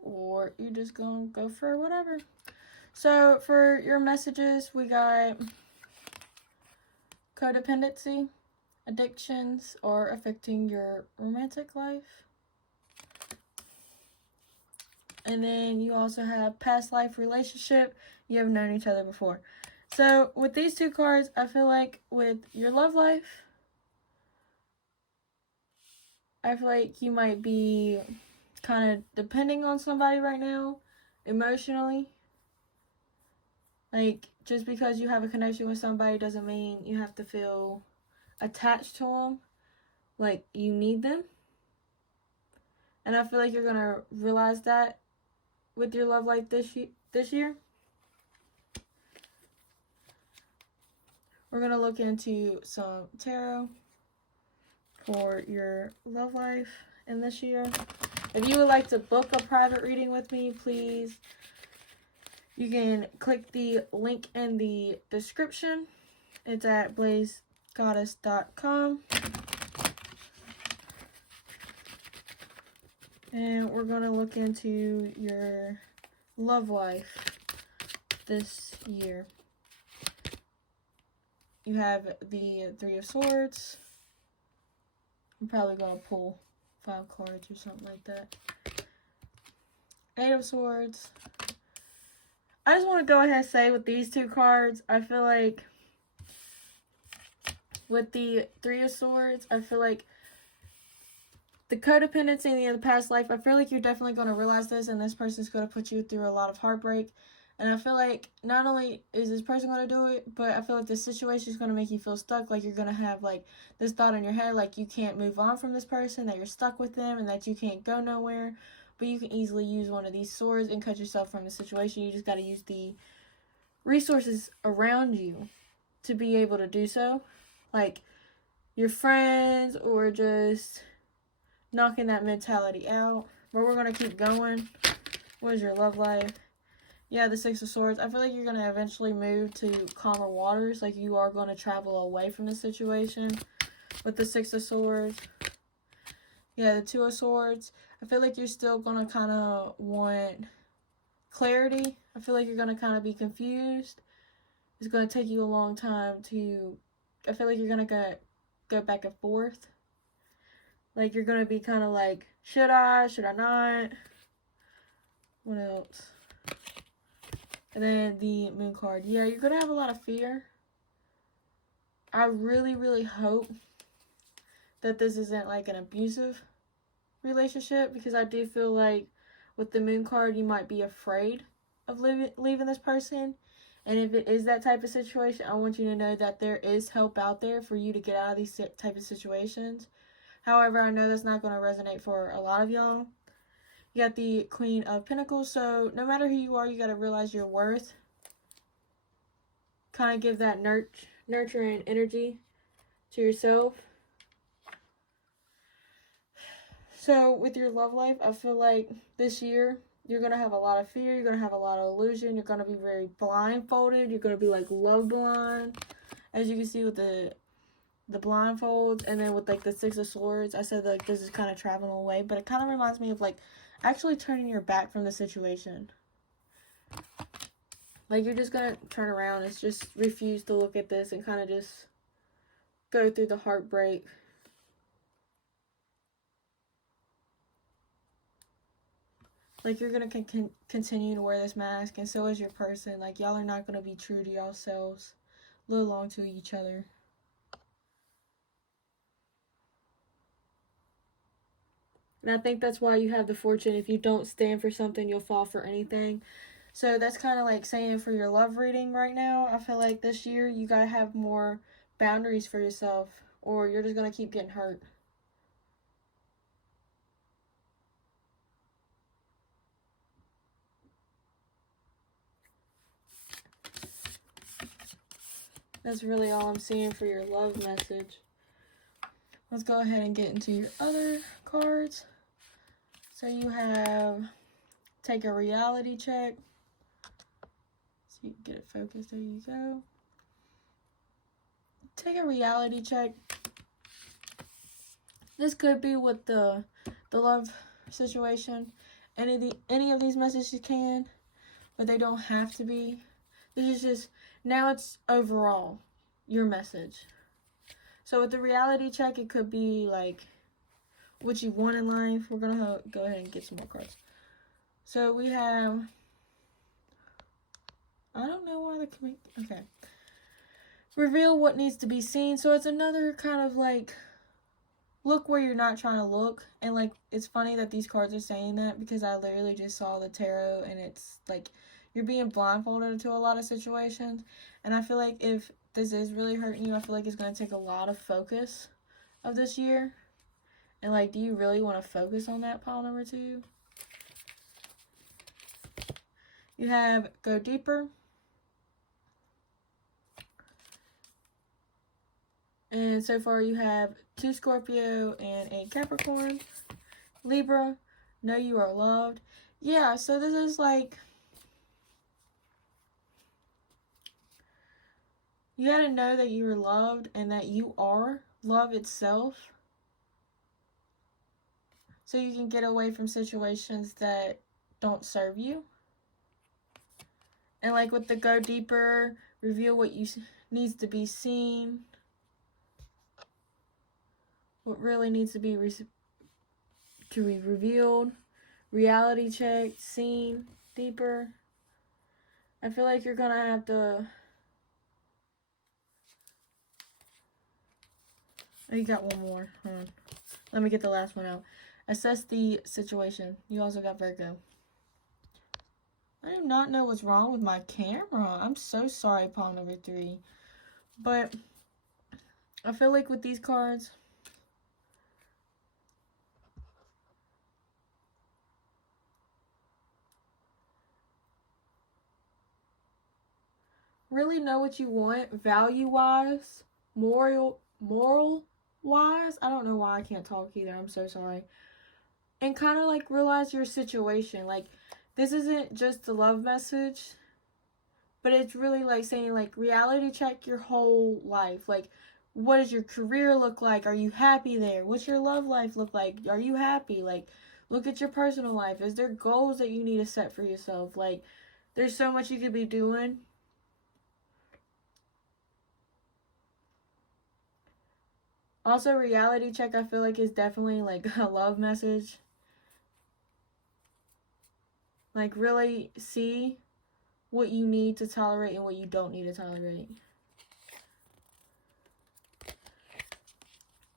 or you're just gonna go for whatever. So for your messages, we got codependency, addictions, or affecting your romantic life. And then you also have past life relationship. You have known each other before. So, with these 2 cards, I feel like with your love life, I feel like you might be kind of depending on somebody right now, emotionally. Like, just because you have a connection with somebody doesn't mean you have to feel attached to them. Like, you need them. And I feel like you're going to realize that with your love life this year. We're going to look into some tarot for your love life in this year. If you would like to book a private reading with me, please, you can click the link in the description. It's at BlazedGoddessTarot. And we're going to look into your love life this year. You have the 3 of Swords. I'm probably going to pull 5 cards or something like that. 8 of Swords. I just want to go ahead and say with these 2 cards, I feel like with the 3 of Swords, I feel like the codependency in the past life, I feel like you're definitely going to realize this, and this person's going to put you through a lot of heartbreak. And I feel like not only is this person going to do it, but I feel like this situation is going to make you feel stuck. Like you're going to have like this thought in your head, like you can't move on from this person, that you're stuck with them, and that you can't go nowhere. But you can easily use one of these swords and cut yourself from the situation. You just got to use the resources around you to be able to do so. Like your friends, or just knocking that mentality out. But we're going to keep going. What is your love life? Yeah, the 6 of Swords. I feel like you're going to eventually move to calmer waters. Like you are going to travel away from the situation with the 6 of Swords. Yeah, the 2 of Swords. I feel like you're still going to kind of want clarity. I feel like you're going to kind of be confused. It's going to take you a long time to... I feel like you're going to go back and forth. Like you're going to be kind of like, should I not? What else? And then the Moon card. Yeah, you're going to have a lot of fear. I really, really hope that this isn't like an abusive relationship, because I do feel like with the Moon card, you might be afraid of leaving this person. And if it is that type of situation, I want you to know that there is help out there for you to get out of these type of situations. However, I know that's not going to resonate for a lot of y'all. You got the Queen of Pentacles. So no matter who you are, you got to realize your worth. Kind of give that nurturing energy to yourself. So with your love life, I feel like this year, you're going to have a lot of fear. You're going to have a lot of illusion. You're going to be very blindfolded. You're going to be like love blind. As you can see with the blindfolds, and then with like the 6 of Swords, I said like this is kind of traveling away, but it kind of reminds me of like actually turning your back from the situation. Like you're just gonna turn around and just refuse to look at this and kind of just go through the heartbreak. Like, you're going to continue to wear this mask, and so is your person. Like, y'all are not going to be true to yourselves, live long to each other. And I think that's why you have the fortune. If you don't stand for something, you'll fall for anything. So that's kind of like saying for your love reading right now, I feel like this year you got to have more boundaries for yourself, or you're just going to keep getting hurt. That's really all I'm seeing for your love message. Let's go ahead and get into your other cards. So you have take a reality check. So you can get it focused. There you go. Take a reality check. This could be with the love situation. Any of these messages can, but they don't have to be. This is just, now it's overall your message. So with the reality check, it could be like what you want in life. We're going to go ahead and get some more cards. So we have, I don't know why okay. Reveal what needs to be seen. So it's another kind of like, look where you're not trying to look. And like, it's funny that these cards are saying that, because I literally just saw the tarot, and it's like, you're being blindfolded to a lot of situations. And I feel like if this is really hurting you, I feel like it's going to take a lot of focus of this year. And like, do you really want to focus on that, pile number 2? You have go deeper. And so far you have 2 Scorpio and a Capricorn. Libra, know you are loved. Yeah, so this is like, you gotta know that you're loved and that you are love itself. So you can get away from situations that don't serve you. And like with the go deeper, reveal what needs to be seen. What really needs to be revealed. Reality check, seen, deeper. I feel like you're gonna have to. Oh, you got one more. Hold on. Let me get the last one out. Assess the situation. You also got Virgo. I do not know what's wrong with my camera. I'm so sorry, pile number 3. But I feel like with these cards, really know what you want, value-wise, moral-wise. I don't know why I can't talk either. I'm so sorry. And kind of like realize your situation. Like, this isn't just a love message, but it's really like saying, like, reality check your whole life. Like, what does your career look like? Are you happy there? What's your love life look like? Are you happy? Like, look at your personal life. Is there goals that you need to set for yourself? Like, there's so much you could be doing. Also, reality check, I feel like, is definitely like a love message. Like, really see what you need to tolerate and what you don't need to tolerate.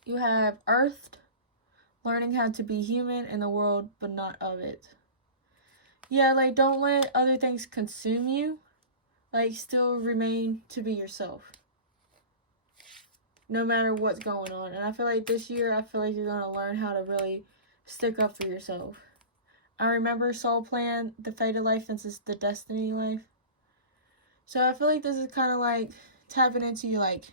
You have Earthed, learning how to be human in the world, but not of it. Yeah, like, don't let other things consume you. Like, still remain to be yourself, no matter what's going on. And I feel like this year, I feel like you're going to learn how to really stick up for yourself. I remember Soul Plan, the fated life, since it's the destiny life. So I feel like this is kind of like tapping into, like,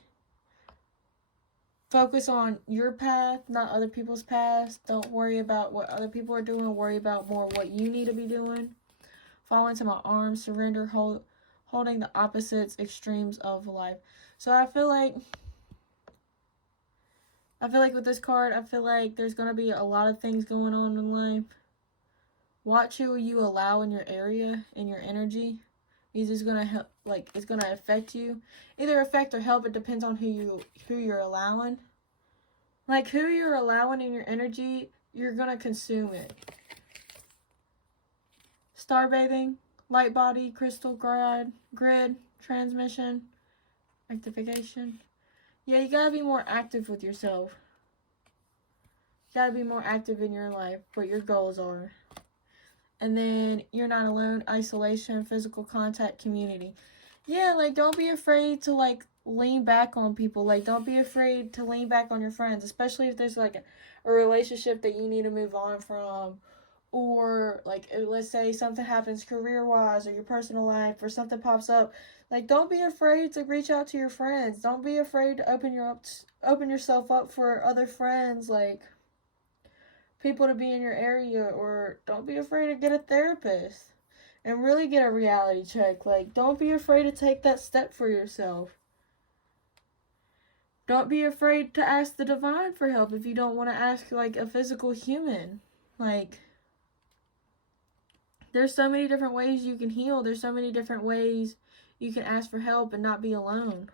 focus on your path, not other people's paths. Don't worry about what other people are doing. Worry about more what you need to be doing. Fall into my arms, surrender, holding the opposites, extremes of life. So I feel like with this card, I feel like there's going to be a lot of things going on in life. Watch who you allow in your area, in your energy. Because it's going to help, like, it's going to affect you. Either affect or help, it depends on who you're allowing. Like, who you're allowing in your energy, you're going to consume it. starbathing, light body, crystal grid, transmission, activation. Yeah, you gotta be more active with yourself. You gotta be more active in your life, what your goals are. And then you're not alone, isolation, physical contact, community. Yeah, like, don't be afraid to, like, lean back on people. Like, don't be afraid to lean back on your friends, especially if there's, like, a relationship that you need to move on from. Or, like, let's say something happens career-wise or your personal life or something pops up. Like, don't be afraid to reach out to your friends. Don't be afraid to open yourself up for other friends, like, people to be in your area. Or don't be afraid to get a therapist and really get a reality check. Like, don't be afraid to take that step for yourself. Don't be afraid to ask the divine for help if you don't want to ask, like, a physical human. Like, there's so many different ways you can heal. There's so many different ways you can ask for help and not be alone.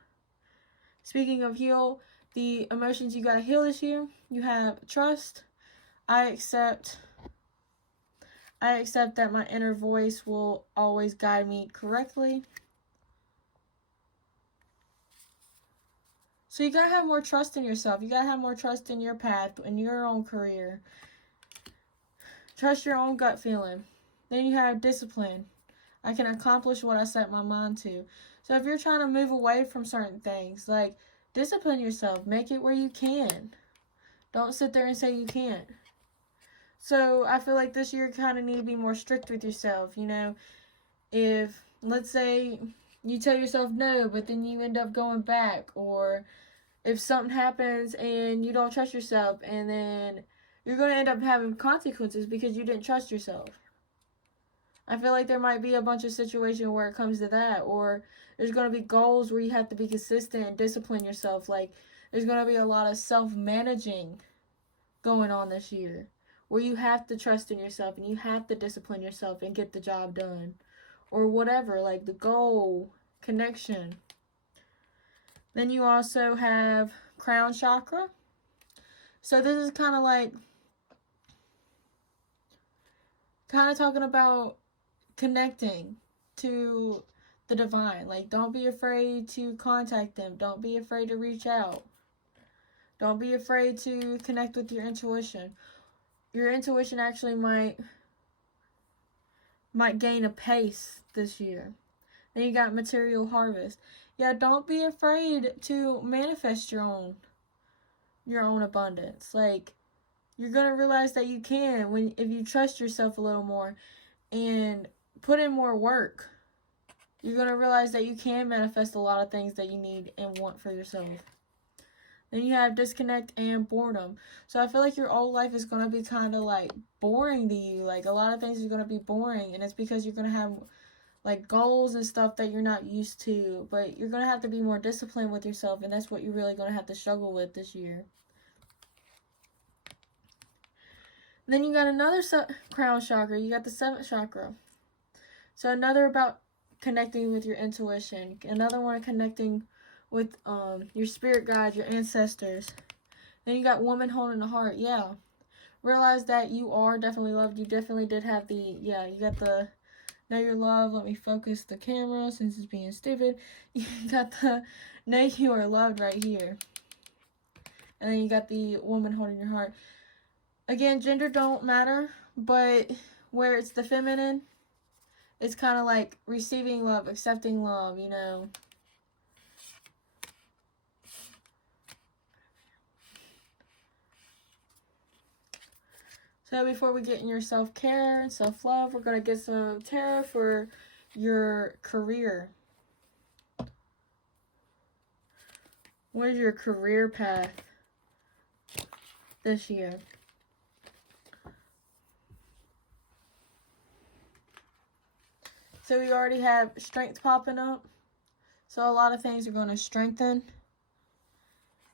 Speaking of heal, the emotions you gotta heal this year, you have trust. I accept that my inner voice will always guide me correctly. So you gotta have more trust in yourself. You gotta have more trust in your path, in your own career. Trust your own gut feeling. Then you have discipline. I can accomplish what I set my mind to. So if you're trying to move away from certain things, like, discipline yourself. Make it where you can. Don't sit there and say you can't. So I feel like this year you kind of need to be more strict with yourself. You know, if, let's say, you tell yourself no, but then you end up going back. Or if something happens and you don't trust yourself, and then you're going to end up having consequences because you didn't trust yourself. I feel like there might be a bunch of situations where it comes to that. Or there's going to be goals where you have to be consistent and discipline yourself. Like, there's going to be a lot of self-managing going on this year, where you have to trust in yourself and you have to discipline yourself and get the job done. Or whatever, like the goal, connection. Then you also have crown chakra. So this is kind of like, talking about connecting to the divine. Like, don't be afraid to contact them. Don't be afraid to reach out. Don't be afraid to connect with your intuition. Your intuition actually might gain a pace this year. Then you got material harvest. Yeah, don't be afraid to manifest your own abundance. Like, you're going to realize that you can if you trust yourself a little more and put in more work. You're going to realize that you can manifest a lot of things that you need and want for yourself. Then you have disconnect and boredom. So I feel like your old life is going to be kind of like boring to you. Like, a lot of things are going to be boring, and it's because you're going to have like goals and stuff that you're not used to. But you're going to have to be more disciplined with yourself, and that's what you're really going to have to struggle with this year. Then you got another crown chakra. You got the 7th chakra. So another about connecting with your intuition. Another one connecting with your spirit guides, your ancestors. Then you got woman holding the heart. Yeah. Realize that you are definitely loved. You definitely did have you got the know your love. Let me focus the camera since it's being stupid. You got the know you are loved right here. And then you got the woman holding your heart. Again, gender don't matter, but where it's the feminine, it's kind of like receiving love, accepting love, you know. So before we get in your self-care and self-love, we're going to get some tarot for your career. What is your career path this year? So we already have strength popping up. So a lot of things are going to strengthen.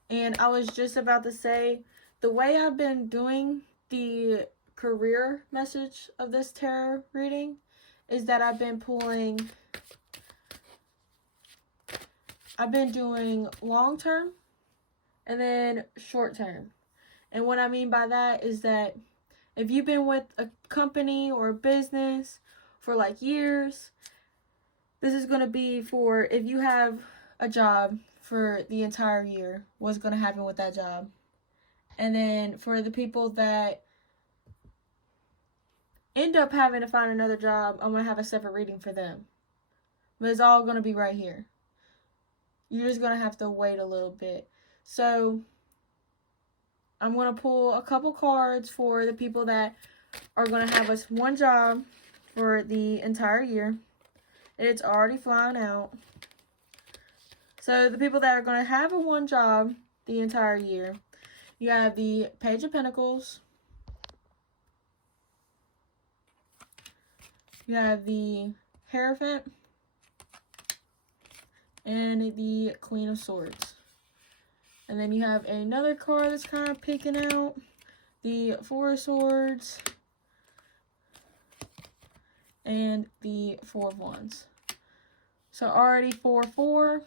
And I was just about to say, the way I've been doing the career message of this tarot reading is that I've been doing long term and then short term. And what I mean by that is that if you've been with a company or a business for like years. This is going to be for if you have a job for the entire year, what's going to happen with that job. And then for the people that end up having to find another job, I'm going to have a separate reading for them. But it's all going to be right here. You're just going to have to wait a little bit. So I'm going to pull a couple cards for the people that are going to have us one job for the entire year. It's already flying out. So the people that are going to have a one job the entire year, you have the Page of Pentacles. You have the Hierophant. And the Queen of Swords. And then you have another card that's kind of peeking out. The Four of Swords. And the Four of Wands. So already 4-4.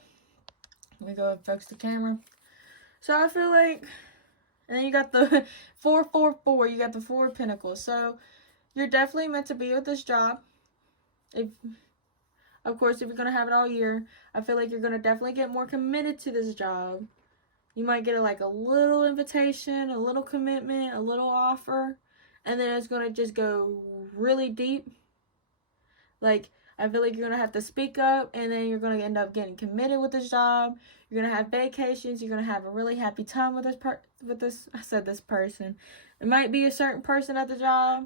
Let me go and focus the camera. So I feel like, and then you got the 4-4-4. You got the Four of Pentacles. So you're definitely meant to be with this job. Of course, if you're going to have it all year, I feel like you're going to definitely get more committed to this job. You might get like a little invitation, a little commitment, a little offer, and then it's going to just go really deep. Like, I feel like you're going to have to speak up, and then you're going to end up getting committed with this job. You're going to have vacations. You're going to have a really happy time with this person. It might be a certain person at the job.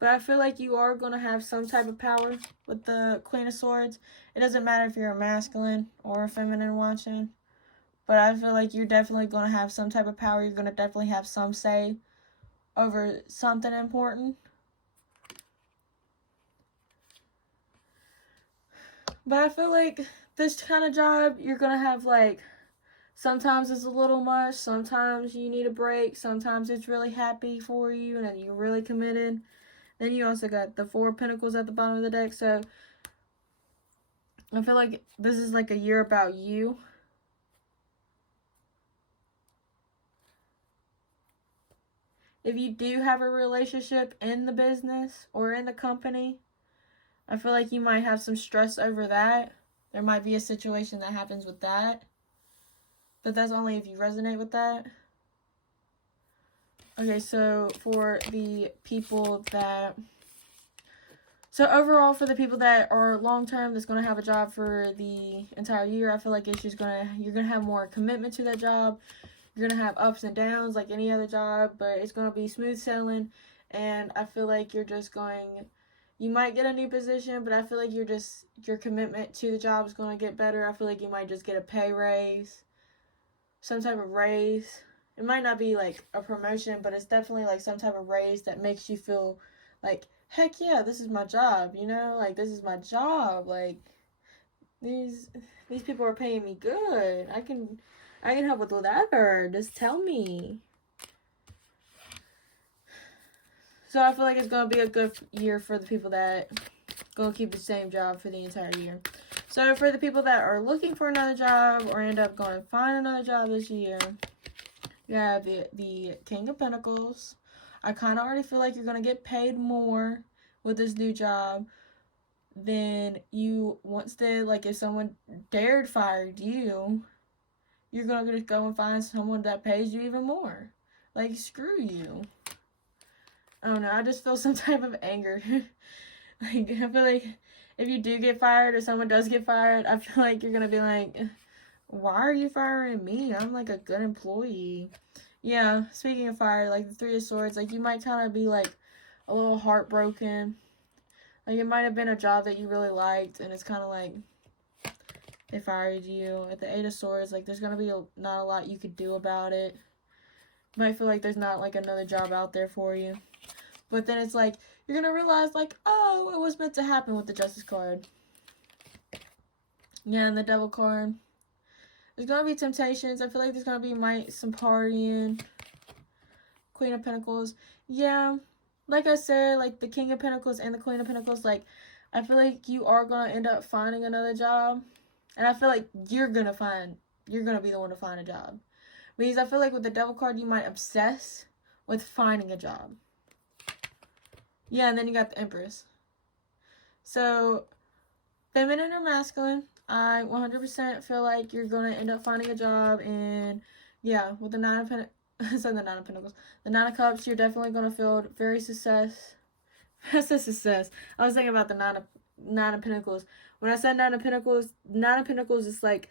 But I feel like you are going to have some type of power with the Queen of Swords. It doesn't matter if you're a masculine or a feminine watching. But I feel like you're definitely going to have some type of power. You're going to definitely have some say over something important. But I feel like this kind of job, you're going to have like, sometimes it's a little much. Sometimes you need a break. Sometimes it's really happy for you and then you're really committed. Then you also got the Four of Pentacles at the bottom of the deck. So I feel like this is like a year about you. If you do have a relationship in the business or in the company, I feel like you might have some stress over that. There might be a situation that happens with that. But that's only if you resonate with that. Okay, so for the people that... So overall, for the people that are long-term, that's going to have a job for the entire year, I feel like it's just you're going to have more commitment to that job. You're going to have ups and downs like any other job, but it's going to be smooth sailing. And I feel like you're just you might get a new position, but I feel like your commitment to the job is going to get better. I feel like you might just get a pay raise, some type of raise. It might not be like a promotion, but it's definitely like some type of raise that makes you feel like, heck yeah, this is my job, you know? Like, this is my job. Like, these people are paying me good. I can help with whatever. Just tell me. So I feel like it's going to be a good year for the people that going to keep the same job for the entire year. So for the people that are looking for another job or end up going to find another job this year, you have the King of Pentacles. I kind of already feel like you're going to get paid more with this new job than you once did. Like, if someone dared fired you, you're going to go and find someone that pays you even more. Like, screw you. I don't know. I just feel some type of anger. Like, I feel like if you do get fired or someone does get fired, I feel like you're going to be like, why are you firing me? I'm like a good employee. Yeah, speaking of fire, like the Three of Swords, like you might kind of be like a little heartbroken. Like, it might have been a job that you really liked, and it's kind of like they fired you. At the Eight of Swords, like there's going to be not a lot you could do about it. You might feel like there's not like another job out there for you. But then it's like, you're going to realize like, oh, it was meant to happen with the Justice card. Yeah, and the Devil card. There's going to be temptations. I feel like there's going to be some partying. Queen of Pentacles. Yeah, like I said, like the King of Pentacles and the Queen of Pentacles, like, I feel like you are going to end up finding another job. And I feel like you're going to be the one to find a job. Because I feel like with the Devil card, you might obsess with finding a job. Yeah, and then you got the Empress. So, feminine or masculine, I 100% feel like you're going to end up finding a job. And yeah, with the Nine of Pentacles, the Nine of Pentacles. The Nine of Cups, you're definitely going to feel very success. I said success. I was thinking about the Nine of Pentacles. When I said Nine of Pentacles is like,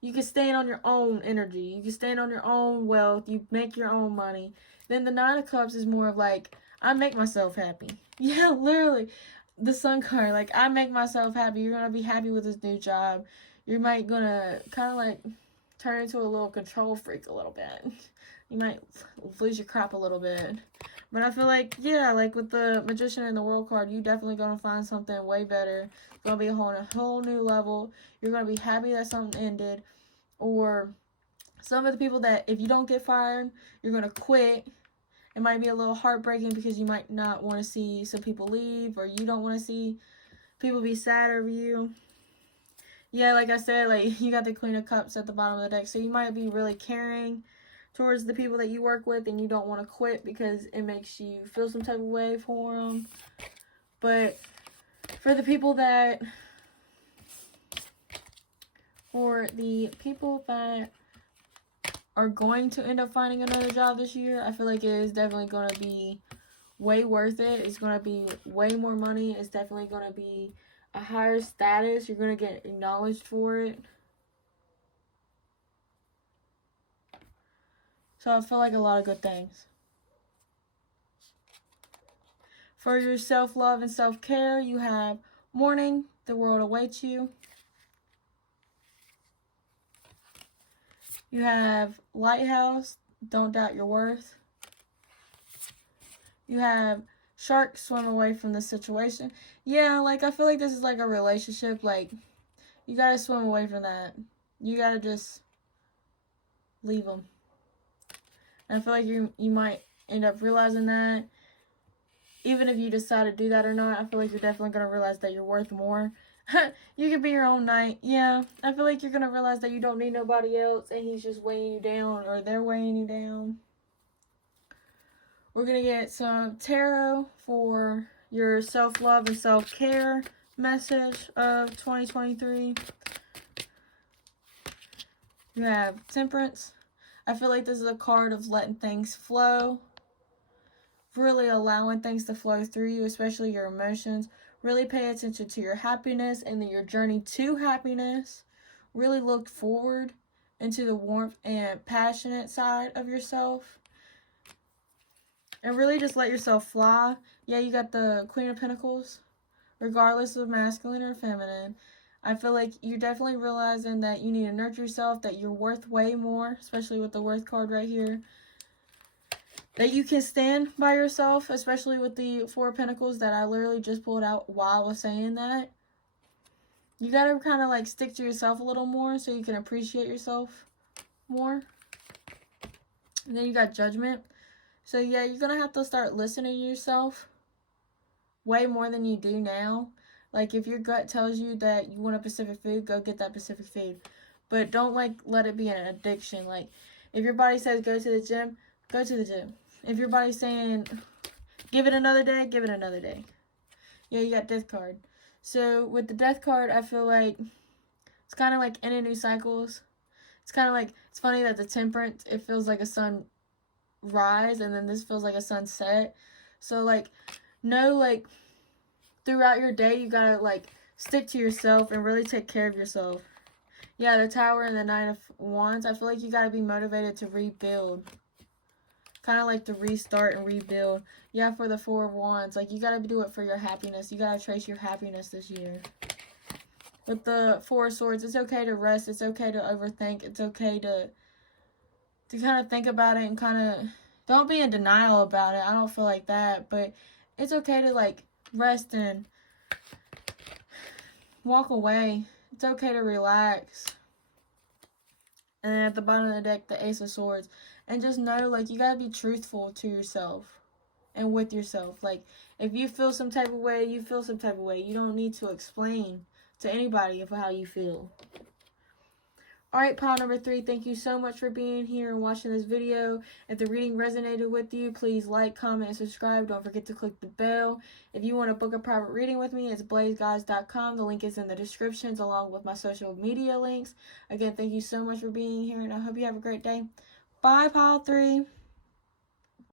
you can stand on your own energy. You can stand on your own wealth. You make your own money. Then the Nine of Cups is more of like, I make myself happy. Yeah, literally. The Sun card, like, I make myself happy. You're going to be happy with this new job. You might going to kind of like turn into a little control freak a little bit. You might lose your crap a little bit. But I feel like, yeah, like with the Magician and the World card, you definitely going to find something way better. It's going to be a whole new level. You're going to be happy that something ended. Or some of the people that if you don't get fired, you're going to quit. It might be a little heartbreaking because you might not want to see some people leave, or you don't want to see people be sad over you. Yeah, like I said, like you got the Queen of Cups at the bottom of the deck. So you might be really caring towards the people that you work with, and you don't want to quit because it makes you feel some type of way for them. But for the people that are going to end up finding another job this year, I feel like it is definitely going to be way worth it. It's going to be way more money. It's definitely going to be a higher status. You're going to get acknowledged for it. So I feel like a lot of good things. For your self-love and self-care, you have Morning, the world awaits you. You have Lighthouse, don't doubt your worth. You have Shark, swim away from the situation. Yeah, like I feel like this is like a relationship. Like you gotta swim away from that. You gotta just leave them. And I feel like you might end up realizing that. Even if you decide to do that or not, I feel like you're definitely going to realize that you're worth more. You can be your own knight. Yeah, I feel like you're going to realize that you don't need nobody else and he's just weighing you down, or they're weighing you down. We're going to get some tarot for your self-love and self-care message of 2023. You have Temperance. I feel like this is a card of letting things flow. Really allowing things to flow through you, especially your emotions. Really pay attention to your happiness and your journey to happiness. Really look forward into the warmth and passionate side of yourself. And really just let yourself fly. Yeah, you got the Queen of Pentacles. Regardless of masculine or feminine, I feel like you're definitely realizing that you need to nurture yourself, that you're worth way more, especially with the Worth card right here. That you can stand by yourself, especially with the Four of Pentacles that I literally just pulled out while I was saying that. You gotta kind of like stick to yourself a little more so you can appreciate yourself more. And then you got Judgment. So yeah, you're gonna have to start listening to yourself way more than you do now. Like if your gut tells you that you want a Pacific food, go get that Pacific food. But don't like let it be an addiction. Like if your body says go to the gym, go to the gym. If your body's saying give it another day, give it another day. Yeah, you got Death card. So with the Death card, I feel like it's kind of like ending new cycles. It's kind of like, it's funny that the Temperance, it feels like a sunrise, and then this feels like a sunset. So like, no, like throughout your day, you gotta like stick to yourself and really take care of yourself. Yeah, the Tower and the Nine of Wands, I feel like you gotta be motivated to rebuild. Kind of like to restart and rebuild. Yeah, for the Four of Wands, like you gotta do it for your happiness. You gotta trace your happiness this year. With the Four of Swords, it's okay to rest. It's okay to overthink. It's okay to kind of think about it and kind of don't be in denial about it. I don't feel like that, but it's okay to like rest and walk away. It's okay to relax. And then at the bottom of the deck, the Ace of Swords. And just know, like, you gotta be truthful to yourself and with yourself. Like, if you feel some type of way, you feel some type of way. You don't need to explain to anybody of how you feel. Alright, pile number 3, thank you so much for being here and watching this video. If the reading resonated with you, please like, comment, and subscribe. Don't forget to click the bell. If you want to book a private reading with me, it's BlazedGoddess.com. The link is in the descriptions along with my social media links. Again, thank you so much for being here, and I hope you have a great day. Bye, pile 3.